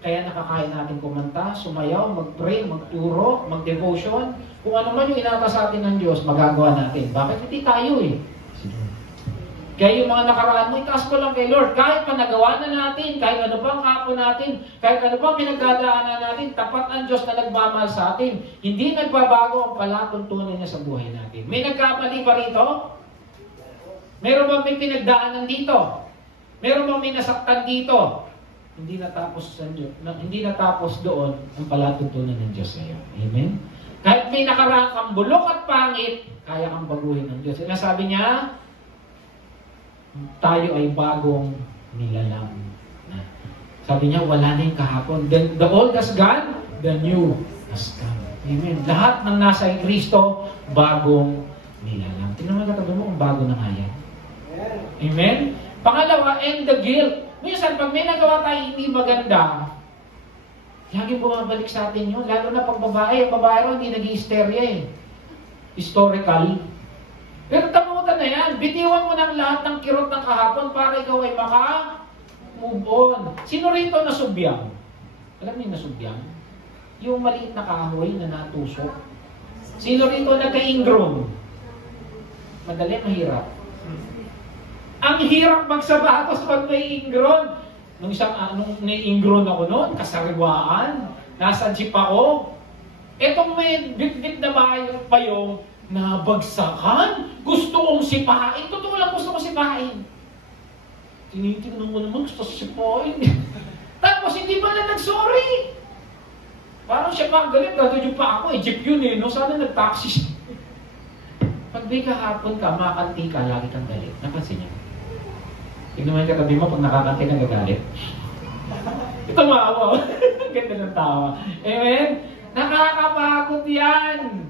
Kaya nakakain natin kumanta, sumayaw, mag-pray, magturo, mag-devotion. Kung ano man yung inata sa atin ng Diyos, magagawa natin. Bakit? Hindi tayo eh. Kaya yung mga nakaraan mo, itaas ko lang kay Lord. Kahit pa nagawa na natin, kahit ano pang kapo natin, kahit ano pang pinagdadaanan natin, tapat ang Diyos na nagmamahal sa atin. Hindi nagbabago ang palatuntunan niya sa buhay natin. May nagkamali pa rito? Meron bang may pinagdaanan dito? Meron bang may nasaktan dito? Hindi natapos sa Diyos, hindi natapos doon ang palatuntunan ng Diyos sa iyo. Amen? Kahit may nakaraang kang bulok at pangit, kaya kang baguhin ng Diyos. Sinasabi niya, tayo ay bagong nilalang. Sabi niya, wala na yung kahapon. The old has gone, the new has come. Amen. Lahat ng nasa Kristo, bagong nilalang. Tingnan mo katabi mo kung bago na nga yan. Amen? Pangalawa, and the guilt. Minsan, pag may nagawa tayo hindi maganda, lagi bumabalik sa atin yun. Lalo na pag babae. Ang babae rin hindi nag-hysteria eh. Historical. Pero tamutan na yan. Bitiwan mo ng lahat ng kirot ng kahapon para ikaw ay maka-move on. Sino rito nasubyang? Alam niyo nasubyang? Yung maliit na kahoy na natusok. Sino rito nagka-ingrown? Madali, mahirap. Ang hirap magsabatos pag may ingrown. Nung nai-ingrown ako noon, kasariwaan, nasa jeep ako. Etong may bit-bit na payong, nabagsakan, gusto kong sipain. Totoo lang gusto kong sipain. Tinitingnan ko naman, gusto kong sipain. Tapos hindi pa na nag-sorry. Parang siya pa galit, dadyo pa ako, jeep yun eh, no? Sana nag-taxi siya. Pag may kahapon ka, makanti ka, lagi kang galit. Napansin niya? Tignan mo yung katabi mo pag nakakanti kang gagalit. Ito maawa. Ganda ng tawa. Amen? Nakakapagod yan.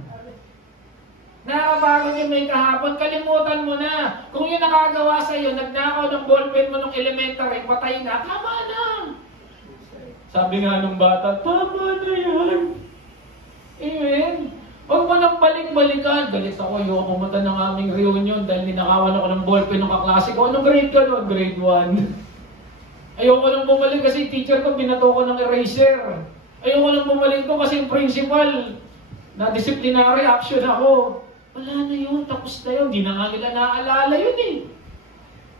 Nakakapagod yung may kahapon. Kalimutan mo na. Kung yung nakagawa sa'yo, nagnakaw ng ballpen mo nung elementary, patay na, tama na. Sabi nga nung bata, tama na yan. Amen? Huwag mo nang balik-balikan. Galit ako, yung pumunta ng aming reunion dahil ninakawan ako ng ballpen ng kaklase ko. Anong grade ka noon? Grade 1. Ayoko nang bumalik kasi teacher ko binato ko ng eraser. Ayoko nang bumalik ko kasi yung principal na disciplinary action ako. Wala na yun, tapos na yun. Di na nga nila naaalala yun eh.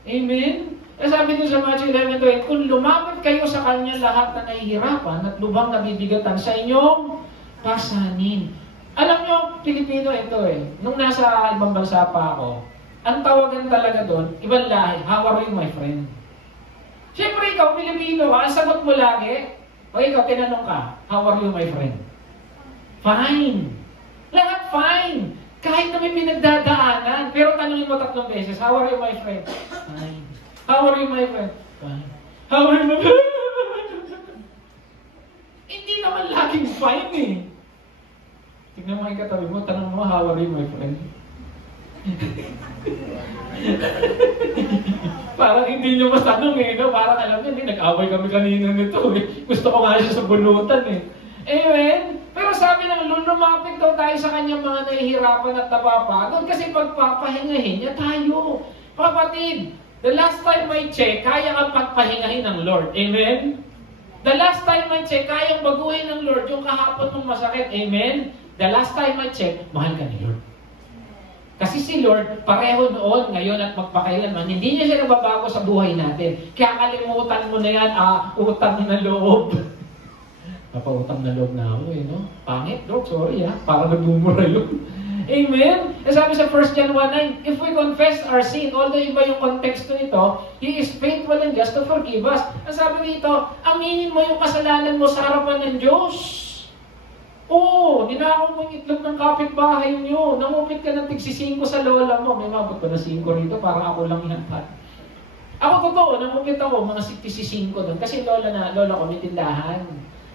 Amen? Eh sabi din sa Matthew 11:20, kung lumapit kayo sa Kanya lahat na nahihirapan at lubang nabibigatan sa inyong pasanin. Alam nyo, Pilipino ito eh. Nung nasa ibang bansa pa ako, ang tawagan talaga doon, ibang lahi, how are you my friend? Siyempre ikaw, Pilipino ka, ang sagot mo lagi, o ikaw, tinanong ka, how are you my friend? Fine. Lahat fine. Kahit na may pinagdadaanan, pero tanongin mo 3 beses, how are you my friend? Fine. How are you, my friend? Fine. How are you, my friend? Hindi naman laging fine eh. Tignan mo yung katabi mo, tanong mo, how are you, my friend? Parang hindi nyo masanong eh, no? Parang alam nyo, nag-away kami kanina nito eh. Gusto ko nga siya sa bunutan eh. Amen? Pero sabi ng Lord, lumapit daw tayo sa kanyang mga nahihirapan at napapagod kasi pagpapahingahin niya tayo. Kapatid, the last time I check, kaya kang pagpahingahin ng Lord. Amen? The last time I check, kayang baguhin ng Lord yung kahapon mong masakit. Amen? The last time I check, mahal ka ni Lord. Kasi si Lord, pareho noon, ngayon at magpakailanman, hindi niya siya nababago sa buhay natin. Kaya kalimutan mo na yan, utang na loob. Napautang na loob na ako eh, no? Pangit, Lord, sorry parang nagmumura yun. Amen? E sabi sa 1 John 1:9, if we confess our sin, although iba yung konteksto nito, He is faithful and just to forgive us. Ang sabi dito, aminin mo yung kasalanan mo sa harapan ng Diyos. Oo, ninakaw mo yung itlog ng kapitbahay nyo. Nangupit ka ng tig-5 sa lola mo. May mabot pa na 5 rito, para ako lang yan. Ako totoo, nangupit ako, mga 5 doon. Kasi lola ko may tindahan.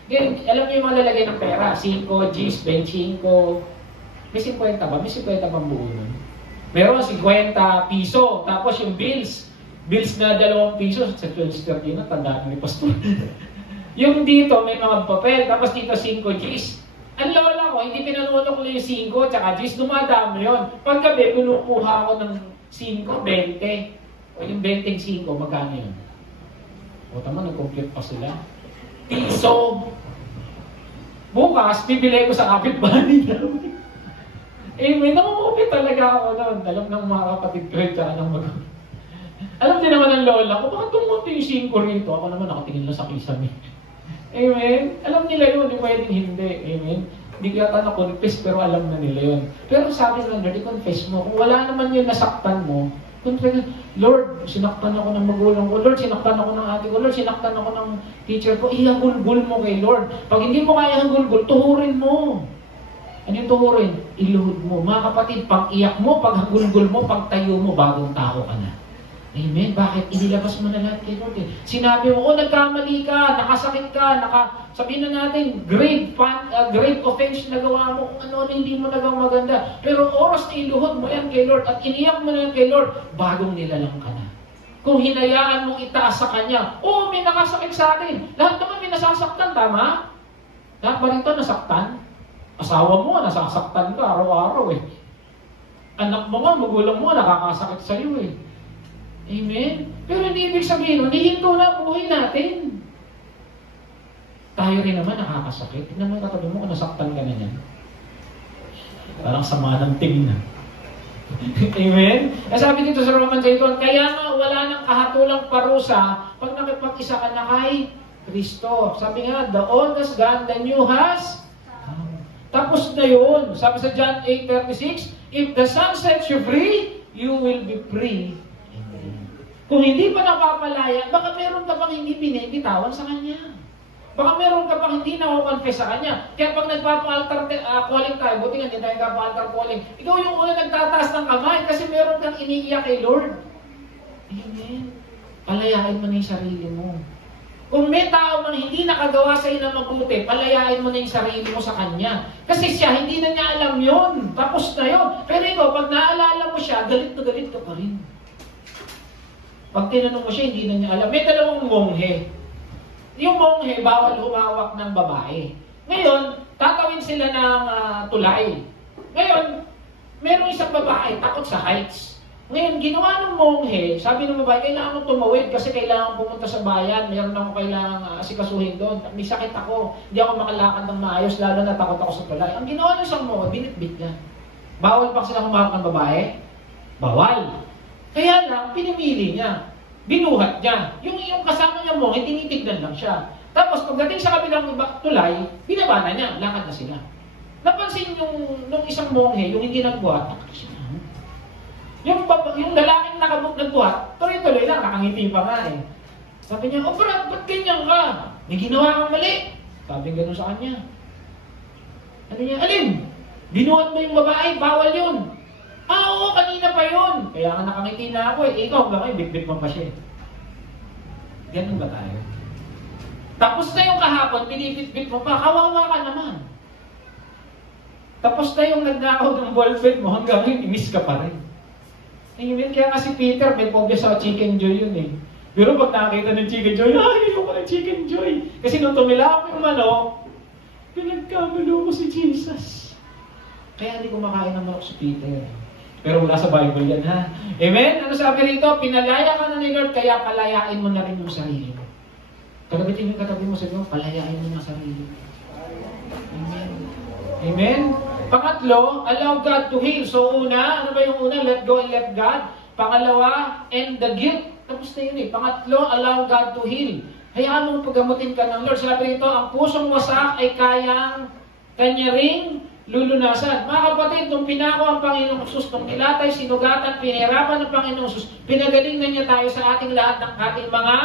Ngayon, alam niyo yung mga lalagay ng pera, 5, G's, 25. May 50 ba? May 50 pang buo nun. Meron 50 piso. Tapos yung bills na 2 piso. Sa 12.30 na, tandaan ni Pastor. Yung dito, may mga papel. Tapos dito 5 G's. Ang lola ko, hindi pinanunok ko yung 5 tsaka G's. Dumadami yun. Paggabi, pinukuha ko ng 5, 20. O yung 25, magkano yun? O tama, nag-compute pa sila. Piso. Bukas, bibili ko sa kapitbahay namin. May nangungupit talaga ako noon. Alam ng mga kapatid ko rin, tsaka ng mag- Alam din naman ng lola ko, bakit tumunti yung 5 rito? Ako naman nakatingin lang sa kisame. Amen? Alam nila yun, di pwedeng hindi. Amen? Hindi kaya na-confess, pero alam na nila yun. Pero sabi ng Lord, i-confess mo. Kung wala naman yun nasaktan mo, Lord, sinaktan ako ng magulang ko. Lord, sinaktan ako ng ate ko. Lord, sinaktan ako ng teacher ko. Ihagulgul mo kay Lord. Pag hindi mo kaya hagulgul, tuhurin mo. Ano yung tuhurin? Iluhod mo. Mga kapatid, pag iyak mo, pag hagulgul mo, pag tayo mo, bagong tao ka na. Amen? Bakit? Inilabas mo na lahat kay Lord. Sinabi mo, nagkamali ka, nakasakit ka, sabihin na natin, grave offense na gawa mo, kung ano hindi mo nagawa maganda. Pero oras na iluhod mo yan kay Lord at iniyak mo na yan kay Lord, bagong nilalang ka na. Kung hinayaan mong itaas sa Kanya, may nakasakit sa atin. Lahat naman may nasasaktan, tama? Lahat ba rito nasaktan? Asawa mo, nasasaktan ka araw-araw eh. Anak mo nga, magulang mo, nakakasakit sa iyo eh. Amen? Pero hindi ibig sabihin, hihinto na ang buhay natin. Tayo rin naman nakakasakit. Tignan mo yung katabi mo kung nasaktan ka na niyan. Parang sama ng tingin. Amen? Sabi dito sa Romans 8:1, kaya nga wala nang kahatulang parusa pag nakipag-isa ka na kay Kristo. Sabi nga, the old has gone, the new has tapos na yun. Sabi sa John 8:36, if the Son sets you free, you will be free. Kung hindi pa napapalaya, baka meron ka pang hindi binibitawan sa Kanya. Baka meron ka pang hindi na-confess sa Kanya. Kaya pag nagpapa-altar calling tayo, buti nga hindi tayo nagpapa-altar calling, ikaw yung una nagtataas ng kamay kasi meron kang iniiyak kay Lord. Amen. Palayain mo na yung sarili mo. Kung may tao man hindi nakagawa sa iyo na mabuti, palayain mo na yung sarili mo sa Kanya. Kasi siya, hindi na niya alam yun. Tapos na yun. Pero ikaw, pag naalala mo siya, galit na galit ka pa rin. Pag tinanong mo siya, hindi na niya alam. May 2 monghe. Yung monghe, bawal humawak ng babae. Ngayon, tatawin sila ng tulay. Ngayon, merong isang babae, takot sa heights. Ngayon, ginawa ng monghe, sabi ng babae, kailangan mo tumawid kasi kailangan pumunta sa bayan, meron ako kailangan asikasuhin doon. May sakit ako, hindi ako makalakad ng maayos, lalo na takot ako sa tulay. Ang ginawa ng isang monghe, binitbit niya. Bawal pa sila humawak ng babae? Bawal. Kaya lang, pinimili niya. Binuhat niya. Yung kasama niya mo, tinitignan lang siya. Tapos, pagdating sa kabilang tulay, binaba na niya. Lakad na sila. Napansin nung isang monghe, yung hindi nagbuhat, yung lalaking nagbuhat, tuloy-tuloy lang, nakangiti pa nga eh. Sabi niya, Brad, ba't ganyan ka? May ginawa kang mali. Sabi gano'n sa kanya. Ano niya, alin? Binuhat mo yung babae, bawal yun. Oo, kanina pa yun. Kaya nga nakangiti na ako eh. Ikaw hanggang ngayon, bit-bit mo pa siya. Ganun ba tayo? Tapos na yung kahapon, pinipit-bit mo pa, kawawa ka naman. Tapos na yung nagnakaw ng ballpen mo, hanggang ngayon, imiss ka pa rin. Amen. Kaya nga si Peter, may phobia sa chicken joy yun eh. Pero pag nakakita ng chicken joy, ayoko ng chicken joy. Kasi nung tumila ako yung manok, pinagkagulo ko si Jesus. Kaya hindi kumakain ng manok si Peter. Pero wala sa Bible yan, ha? Amen? Ano sabi rito? Pinalaya ka na ni Lord, kaya palayain mo na rin yung sarili mo. Kagabitin yung katabi mo sa iyo, palayain mo na sarili mo. Amen. Amen? Pangatlo, allow God to heal. So una, ano ba yung una? Let go and let God. Pangalawa, end the guilt. Tapos na yun eh. Pangatlo, allow God to heal. Hayaan mong pagamutin ka ng Lord. Sabi rito, ang pusong wasak ay kayang kanya ring lulunasan. Mga kapatid, nung pinako ang Panginoong Jesus, nung nilatay, sinugatan, pinahirapan ng Panginoong Jesus, pinagaling na niya tayo sa ating lahat ng ating mga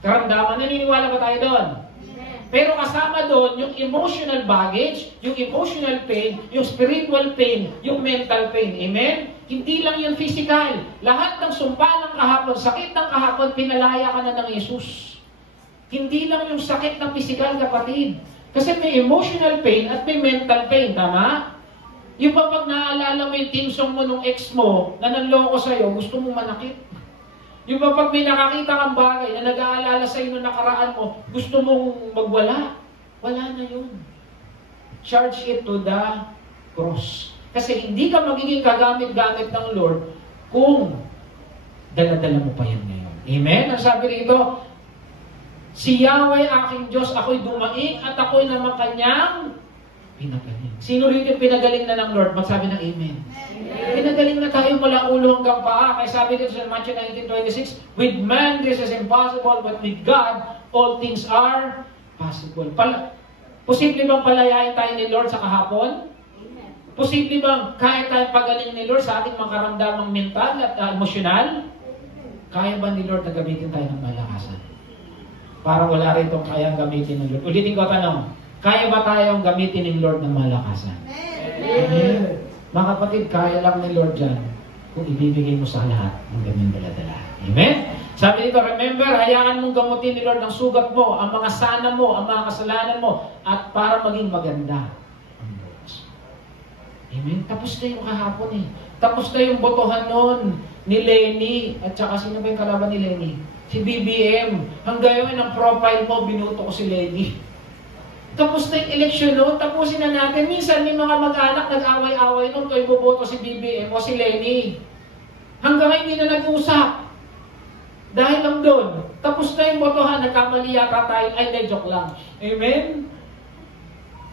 karamdaman. Naniniwala ba tayo doon? Pero kasama doon, yung emotional baggage, yung emotional pain, yung spiritual pain, yung mental pain. Amen? Hindi lang yung physical. Lahat ng sumpa ng kahapon, sakit ng kahapon, pinalaya ka na ng Jesus. Hindi lang yung sakit ng physical, kapatid. Kasi may emotional pain at may mental pain, tama? Yung ba pag naaalala mo yung teamsong mo nung ex mo na nanloko sa'yo, gusto mong manakit? Yung ba pag may nakakita kang bagay na nag-aalala sa'yo nung nakaraan mo, gusto mong magwala? Wala na yun. Charge it to the cross. Kasi hindi ka magiging kagamit-gamit ng Lord kung dala-dala mo pa yan ngayon. Amen? Ang sabi rito, si Yahweh aking Diyos, ako'y dumaing at ako'y naman kanyang pinagaling. Sino rito yung pinagaling na ng Lord? Magsabi ng Amen. Pinagaling na tayo mula ulo hanggang paa. Kaya sabi dito sa Matthew 19:26, with man this is impossible, but with God all things are possible. Posible bang palayain tayo ni Lord sa kahapon? Posible bang kaya tayong pagaling ni Lord sa ating mga karamdamang mental at emosyonal? Kaya ba ni Lord na gamitin tayo ng malakasan? Parang wala rin itong kayang gamitin ng Lord. Ulitin ko tanong, kaya ba tayong gamitin ng Lord ng malakasan? Amen. Mga kapatid, kaya lang ni Lord dyan kung ibibigay mo sa lahat ng ganyan dala-dala. Amen? Sabi dito, remember, hayaan mong gamutin ni Lord ang sugat mo, ang mga sana mo, ang mga kasalanan mo, at para maging maganda ang bukas. Amen? Tapos na yung kahapon eh. Tapos na yung botohan nun ni Lenny, at saka sino ba yung kalaban ni Lenny? Si BBM. Hanggang ngayon ang profile mo, binuto ko si Lenny. Tapos na yung eleksyon nun, tapusin na natin. Minsan may mga mag-anak nag-away-away nun kung iboboto si BBM o si Lenny. Hanggang ngayon hindi na nag-usap. Dahil lang doon. Tapos na yung botohan, nagkamali yata tayo. Ay, hindi, joke lang. Amen?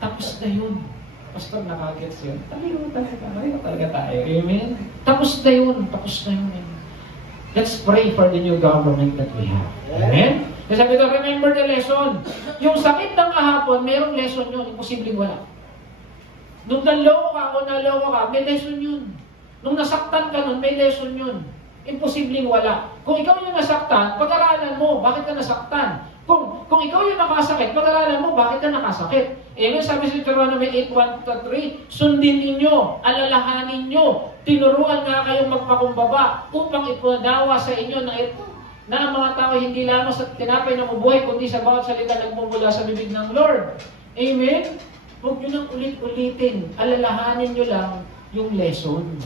Tapos na yun. Pastor, nakagets yun. Tayo talaga tayo. Amen? Tapos na yun. Tapos na yun. Let's pray for the new government that we have. Amen? Kasi sabi ito, remember the lesson. Yung sakit ng kahapon, mayroong lesson yun. Imposibleng wala. Nung naloko ka o naloko ka, may lesson yun. Nung nasaktan ka nun, may lesson yun. Imposibleng wala. Kung ikaw yung nasaktan, pag-aralan mo, bakit ka nasaktan? Kung ikaw yung nakasakit, pag-aralan mo, bakit ka nakasakit? Eh, sabi sa Deuteronomy 8:1-3, sundin ninyo, alalahanin nyo, tinuruan nga kayong magpakumbaba upang ipadawa sa inyo na ito, na ang mga tao hindi lamang sa tinapay na mabuhay, kundi sa bawat salita nagmumula sa bibig ng Lord. Amen? Huwag nyo nang ulit-ulitin. Alalahanin nyo lang yung lesson.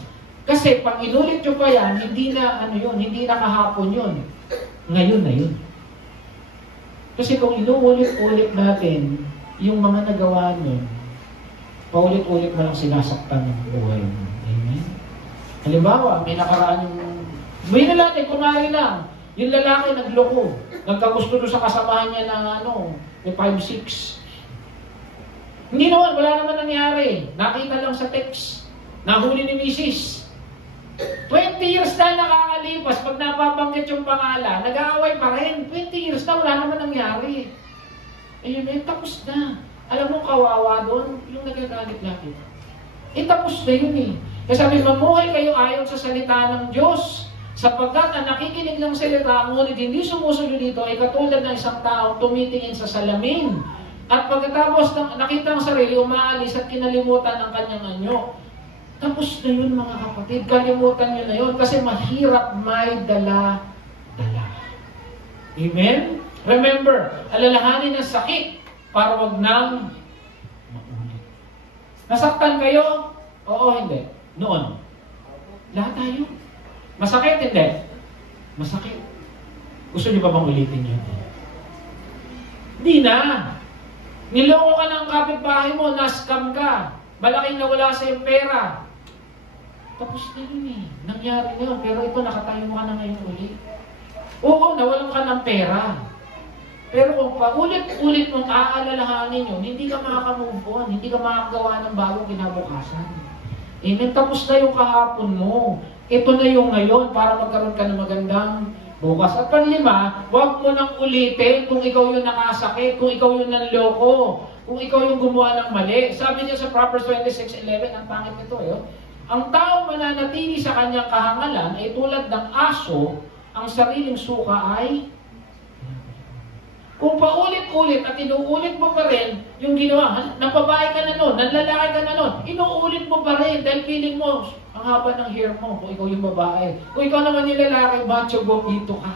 Kasi pag inulit nyo pa yan, hindi na hindi na kahapon yun. Ngayon na yun. Kasi kung inuulit-ulit natin yung mga nagawa nyo, paulit-ulit mo lang sinasaktan ng buhay mo. Amen? Halimbawa, may nakaraan yung... Buhay na natin, kumari lang. Yung lalaki nagloko. Nagkagusto doon sa kasamahan niya ng may 5'6". Hindi naman, wala naman nangyari. Nakita lang sa text. Nahuli ni Mrs. 20 years na nakakalipas, pag napabanggit yung pangalan, nag-aaway pa rin. 20 years na, wala naman nangyari. Amen, tapos na. Alam mo, kawawa doon, yung nagagalit lagi. Tapos na yun eh. Kasi sabi, mamuhay kayo ayon sa salita ng Diyos. Sapagkat ang nakikinig ng salita, ngunit hindi sumusunod dito, ay katulad ng isang tao tumitingin sa salamin. At pagkatapos nakita ang sarili, umaalis at kinalimutan ang kanyang anyo. Tapos na yun mga kapatid, kalimutan nyo na yun kasi mahirap may dala-dala. Amen? Remember, alalahanin ang sakit para wag nang maulit. Nasaktan kayo? Oo, hindi. Noon. Lahat tayo. Masakit, hindi. Masakit. Gusto niyo ba bang ulitin yun? Hindi na. Niloko ka ng kapitbahay mo, na-scam ka. Malaking nawala sa iyong pera. Tapos na yun eh. Nangyari na yun. Pero ito, nakatayo ka na ngayon ulit. Oo, nawalan ka ng pera. Pero kung paulit-ulit mong aalalahanin yun, hindi ka makakamove on. Hindi ka makagawa ng bagong kinabukasan. Amen. Tapos na yung kahapon mo. Ito na yung ngayon para magkaroon ka ng magandang bukas. At panlima, huwag mo nang ulitin kung ikaw yung nakasakit, kung ikaw yung nanloko, kung ikaw yung gumawa ng mali. Sabi niya sa Proverbs 26:11, ang pangit nito eh. Ang taong mananatili sa kanyang kahangalan ay tulad ng aso, ang sariling suka ay kung paulit-ulit at inuulit mo pa rin yung ginawa, nababae ka na nun, nanlalaki ka na nun, inuulit mo pa rin dahil feeling mo, ang haba ng hair mo, kung ikaw yung babae. Kung ikaw naman yung lalaki, macho dito ka.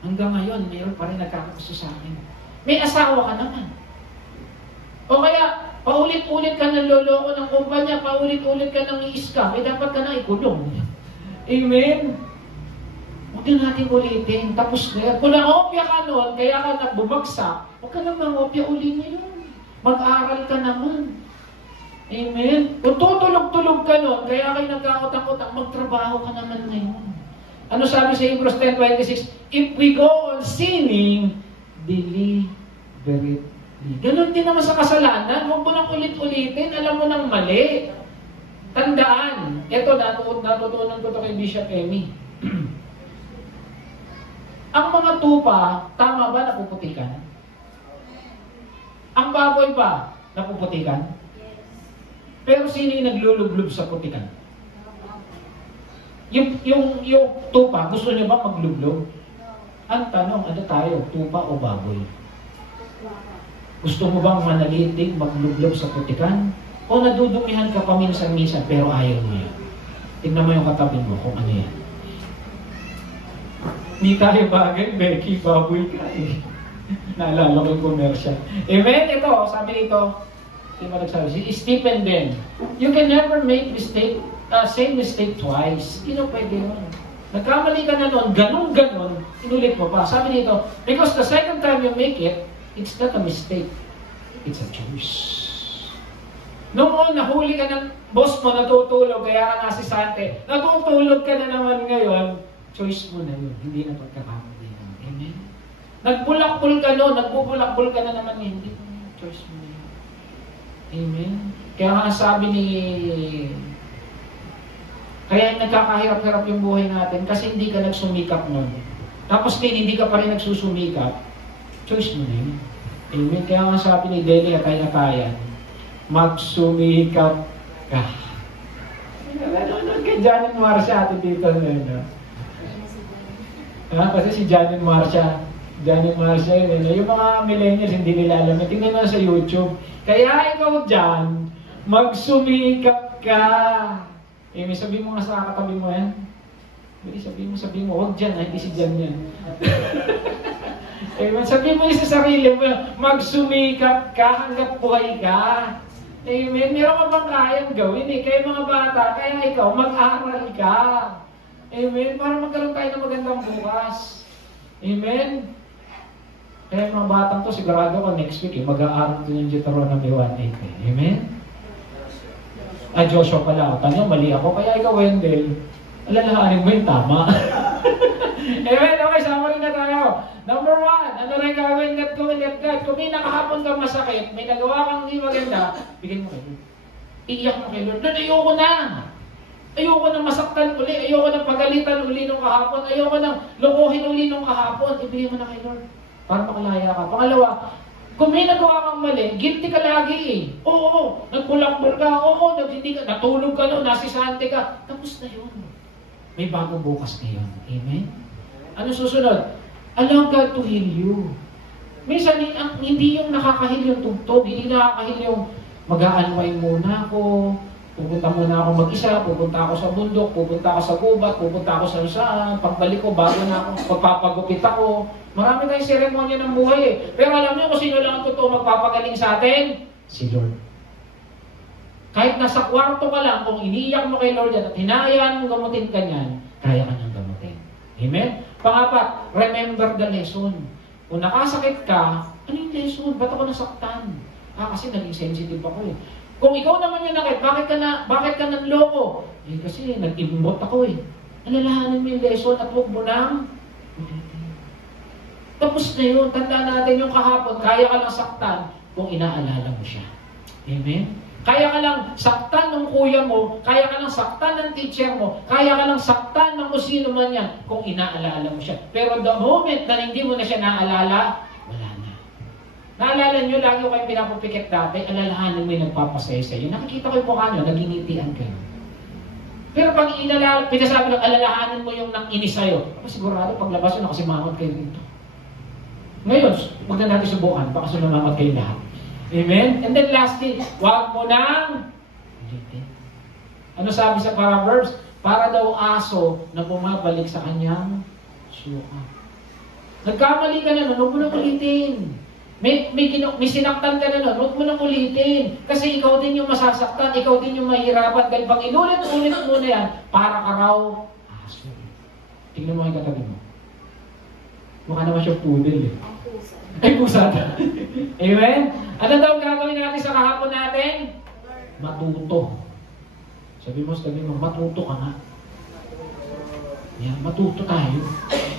Hanggang ngayon, mayroon pa rin nagkakagusto sa akin. May asawa ka naman. O kaya, paulit-ulit ka ng loloko ng kumpanya, paulit-ulit ka ng i-scam, dapat ka na ikulong. Amen? Huwag na natin ulitin. Tapos na yan. Kung na-opya ka noon, kaya ka nagbumagsak, huwag ka nang opya uli ngayon. Mag-aaral ka naman. Amen? Kung tutulog-tulog ka noon, kaya kayo nagkakotang-kotang, magtrabaho ka naman ngayon. Ano sabi sa Hebrews 10:26? If we go on sinning, deliberately. Ganon din naman sa kasalanan. Huwag mo nang ulit-ulitin. Alam mo nang mali. Tandaan. Ito, natutunan ko ito kay Bishop Emmy. Ang mga tupa, tama ba napuputikan? Ang baboy ba napuputikan? Pero sino yung naglulublob sa putikan? Yung tupa, gusto niyo ba maglublob? Ang tanong, ano tayo, tupa o baboy? Gusto mo bang manalitig, maglublob sa putikan? O nadudumihan ka paminsan-minsan pero ayaw mo yan? Tignan mo yung katabi mo kung ano yan. Hindi tayo bagay, Becky, baboy ka eh. Naalala ko yung commercial. Amen? Ito, sabi nito, si Stephen din, you can never make same mistake twice. Hindi na pwede yun. Nagkamali ka na nun, ganun-ganon, inulit mo pa. Sabi nito, because the second time you make it, it's not a mistake. It's a choice. Noon, nahuli ka ng boss mo, natutulog, kaya ka nasisante. Natutulog ka na naman ngayon, choice mo na yun, hindi na pagkakamali. Amen? Nagbulakbol ka no, nagbubulakbol ka na naman, hindi mo yun, choice mo na yun. Amen? Kaya nga sabi ni... Kaya nagkakahirap-hirap yung buhay natin kasi hindi ka nagsumikap nun. Tapos hindi ka pa rin nagsusumikap, choice mo na yun. Amen? Kaya nga sabi ni Deli Atay-Atayan, magsumikap ka. Nanonood ka Janet Marcia atin dito na. Kasi si Janet Marcia yun. Yung mga millennials hindi nila alam. Tingnan mo sa YouTube. Kaya ikaw dyan, magsumikap ka. May sabihin mo nga sa katabi mo yan. Sabihin mo, huwag dyan, hindi si Jan yan. Sabihin mo yung sa sarili mo, magsumikap ka hanggat buhay ka. Amen. Meron ka bang kayang gawin eh. Kaya mga bata, kaya ikaw, mag-aral ka. Amen. Para magkaroon tayo ng magandang bukas. Amen. Kaya mga batang to, sigurado ko next week, mag-aaral to yung Deuteronomy 1:8. Amen. Joshua pala. Tanong, mali ako. Kaya ikaw, Wendell, alalahanin mo yung tama. Amen. Okay, sama rin na tayo. Number 1, ano rin gawin? Let go and let God. Kung may nakahapon kang masakit, may nagawa kang hindi maganda, bigyan mo kay Lord. Iiyak mo kay Lord. Lord, ayoko na. Ayoko nang masaktan uli. Ayoko nang pagalitan uli nung kahapon. Ayoko nang lokohin uli nung kahapon. Ibigay mo na kay Lord. Para makalaya ka. Pangalawa, kung may nagawa kang mali, guilty ka lagi eh. Oo, nagpulakbol ka. Oo, natulog ka no, nasisante ka. Tapos na yun. May bagong bukas na yun. Amen? Ano susunod? Allow God to heal you. Minsan, hindi yung nakakahil yung tugtog, hindi nakakahil yung mag-aalway muna ako, Pupunta muna ako mag-isa, pupunta ako sa bundok, pupunta ako sa gubat, pupunta ako sa saan, pagbalik ko, bago na ako, magpapagupit ako. Marami tayong seremonya ng buhay eh. Pero alam niyo kung sino lang ang totoo magpapagaling sa atin? Si Lord. Kahit nasa kwarto ka lang, kung iniiyak mo kay Lord yan at hinayaan mo gamutin ka niyan, kaya ka niyang gamutin. Amen? Pangapat, remember the lesson. Kung nakasakit ka, ano yung lesson? Ba't ako nasaktan? Kasi naging sensitive ako eh. Kung ikaw naman yung nakit, bakit ka nanloko? Eh kasi nag-imbot ako eh. Alalahanin mo yung lesson at huwag mo nang tapos na yun. Tanda natin yung kahapon, kaya ka lang saktan kung inaalala mo siya. Amen? Kaya ka lang saktan ng kuya mo, kaya ka lang saktan ng teacher mo, kaya ka lang saktan ng kung sino man yan kung inaalala mo siya. Pero the moment na hindi mo na siya naalala, wala na. Naalala nyo, lagi ko kayong pinapapikit dati, alalahanin mo yung nagpapasaya sa iyo. Nakikita ko yung mukha nyo, nagingitian kayo. Pero pag pinasabi lang, alalahanin mo yung nang-inis sa'yo, sigurado paglabas yun, nakasimangot kayo dito. Ngayon, huwag na natin subukan, baka sumamangot kayo lahat. Amen? And then lastly, huwag mo nang ulitin. Ano sabi sa Proverbs? Para daw aso na bumabalik sa kanyang suka. Nagkamali ka na nun, huwag mo nang ulitin. May sinaktan ka na nun, huwag mo nang ulitin. Kasi ikaw din yung masasaktan, ikaw din yung mahirapan. Dahil pag inulit-ulit mo na yan, para ka raw aso. Tingnan mo yung katabi mo. Mukha naman siya poodle eh. Ay, pusa. Amen? Ano daw gagawin natin sa kahapon natin? Matuto. Sabi mo, matuto ka nga. Yan, matuto tayo.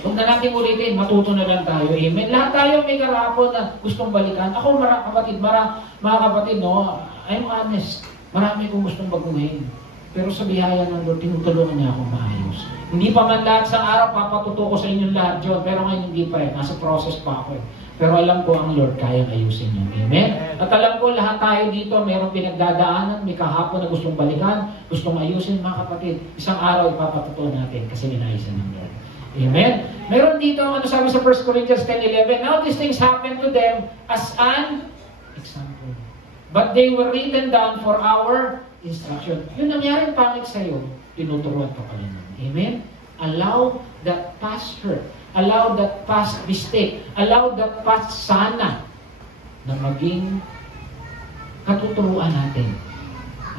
Huwag na natin ulitin, matuto na lang tayo. Amen? Lahat tayo may karapon na gustong balikan. Ako, mga kapatid, no, I'm honest. Marami kong gustong baguhin. Pero sa biyaya ng Lord, tinutulungan niya akong maayos. Hindi pa man lahat sa araw, papatuto ko sa inyong lahat, John. Pero ngayon hindi pa eh. Nasa process pa ako eh. Pero alam ko ang Lord kayang ayusin yun. Amen? At alam ko lahat tayo dito, mayroong pinagdadaanan, may kahapon na gustong balikan, gustong ayusin, mga kapatid. Isang araw ipapatuto natin kasi ninaisan ng Lord. Amen? Meron dito, ano sabi sa 1 Corinthians 10:11, now these things happened to them as an example. But they were written down for our instruction. Yung nangyaring pangit sa'yo, tinuturuan ka pa rin. Amen? Allow that past hurt, allow that past mistake, allow that past sana na maging katuturuan natin.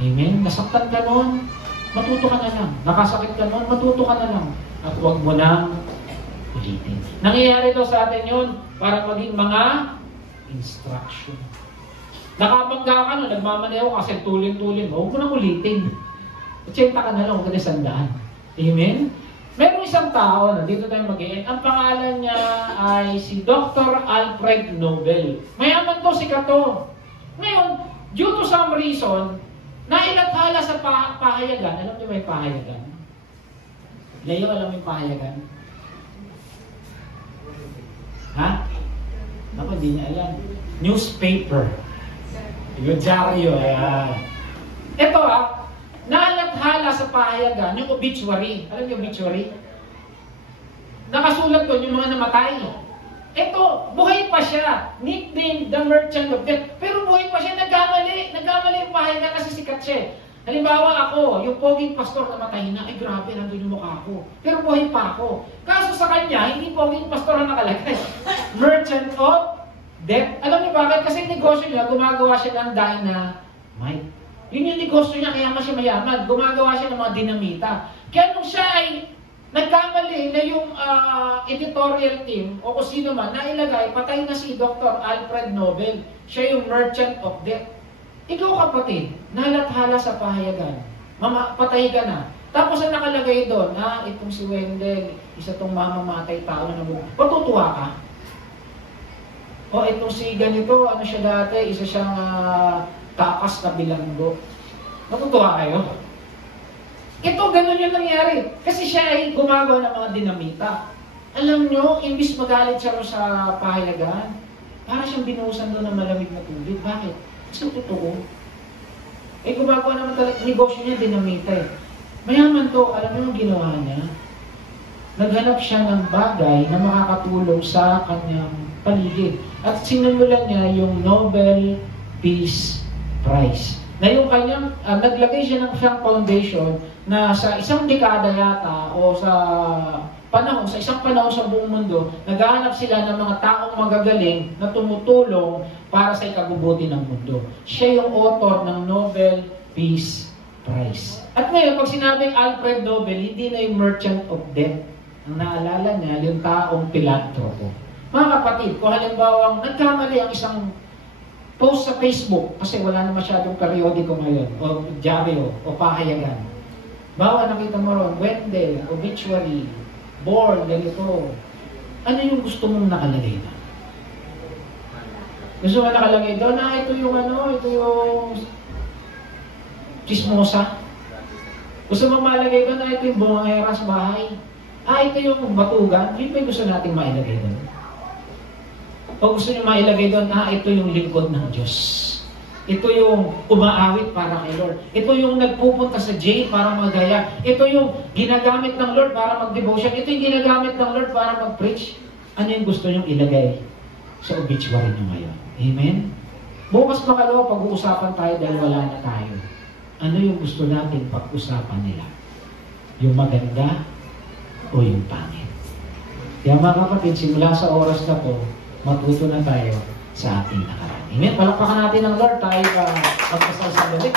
Amen? Nasaktan ka nun, matuto ka na lang. Nakasakit ka nun, matuto ka na lang. At huwag mo nang ulitin. Nangyayari to sa atin yun para maging mga instruction. Nakabangga ka nun, nagmamaneho kasi tulin-tulin mo, huwag mo nang ulitin. 80 ka na lang, huwag ka na sandaan. Amen? Meron isang tao, dito tayo mag-i-end. Ang pangalan niya ay si Dr. Alfred Nobel. Mayaman to, sikat to. Ngayon, due to some reason, nailathala sa pahayagan. Alam niyo ba yung pahayagan? Leo, alam mo yung pahayagan? Ha? Ako, hindi niya alam. Newspaper. Yung dyaryo. Ito nalathala sa pahayagan yung obituary. Alam niyo obituary? Nakasulat doon yung mga namatay. Ito, buhay pa siya. Nicknamed the Merchant of Death. Pero buhay pa siya, nagkamali. Nagkamali yung pahayagan kasi sikat siya. Halimbawa ako, yung poging pastor namatay na, ay grabe, nandun yung mukha ko. Pero buhay pa ako. Kaso sa kanya, hindi poging pastor ang nakalagay. Merchant of Death. Alam niyo bakit? Kasi negosyo niya, gumagawa siya ng dynamite. Yun yung negosyo niya, kaya siya mayaman. Gumagawa siya ng mga dinamita. Kaya nung siya ay nagkamali na yung editorial team o kung sino man, nailagay, patay na si Dr. Alfred Nobel. Siya yung Merchant of Death. Ikaw kapatid, nalathala sa pahayagan. Patay ka na. Tapos ang nakalagay doon, itong si Wendell, isa tong mamamatay tao na nabuhay. Patutuwa ka? O itong si ganito, ano siya dati, isa siyang takas na bilanggo. Matutuwa kayo? Ito, ganun yung nangyari. Kasi siya ay gumagawa ng mga dinamita. Alam nyo, imbis magalit siya sa pahayagan, para siyang binuhusan doon ng malamig na tubig. Bakit? Kasi totoo. Eh, gumagawa naman talaga, negosyo niya, dinamita eh. Mayaman to, alam nyo yung ginawa niya? Naghanap siya ng bagay na makakatulong sa kanyang paligid. At sinimulan niya yung Nobel Peace Prize. na yung kanyang, naglagay siya ng isang foundation na sa isang dekada yata o sa isang panahon sa buong mundo, naghahanap sila ng mga taong magagaling na tumutulong para sa ikabubuti ng mundo. Siya yung author ng Nobel Peace Prize. At ngayon, pag sinabing Alfred Nobel, hindi na yung merchant of death. Ang naalala niya, yung taong pilantropo. Mga kapatid, kung halimbawa nagkamali ang isang post sa Facebook, kasi wala na masyadong periodiko ngayon, o dyaryo, o pahayagan. Bawa nakita mo ron, Wendell, obituary, born, ganito. Ano yung gusto mong nakalagay na? Gusto mo nakalagay doon, ito yung ito yung chismosa. Gusto mong malagay doon, ito yung bungangera sa bahay. Ito yung batugan. Yun ba yung gusto natin mailagay doon? O gusto nyo mailagay doon, ito yung lingkod ng Diyos. Ito yung umaawit para kay Lord. Ito yung nagpupunta sa jail para magaya. Ito yung ginagamit ng Lord para mag-devotion. Ito yung ginagamit ng Lord para mag-preach. Ano yung gusto nyo ilagay sa obituary nyo ngayon? Amen? Bukas makalawa, pag-uusapan tayo dahil wala na tayo. Ano yung gusto natin pag-usapan nila? Yung maganda o yung pangit? Kaya mga kapatid, simula sa oras na to, matuto na tayo sa ating nakaraan. Amen? Palakpakan natin ng Lord, tayo magpasal sa balik.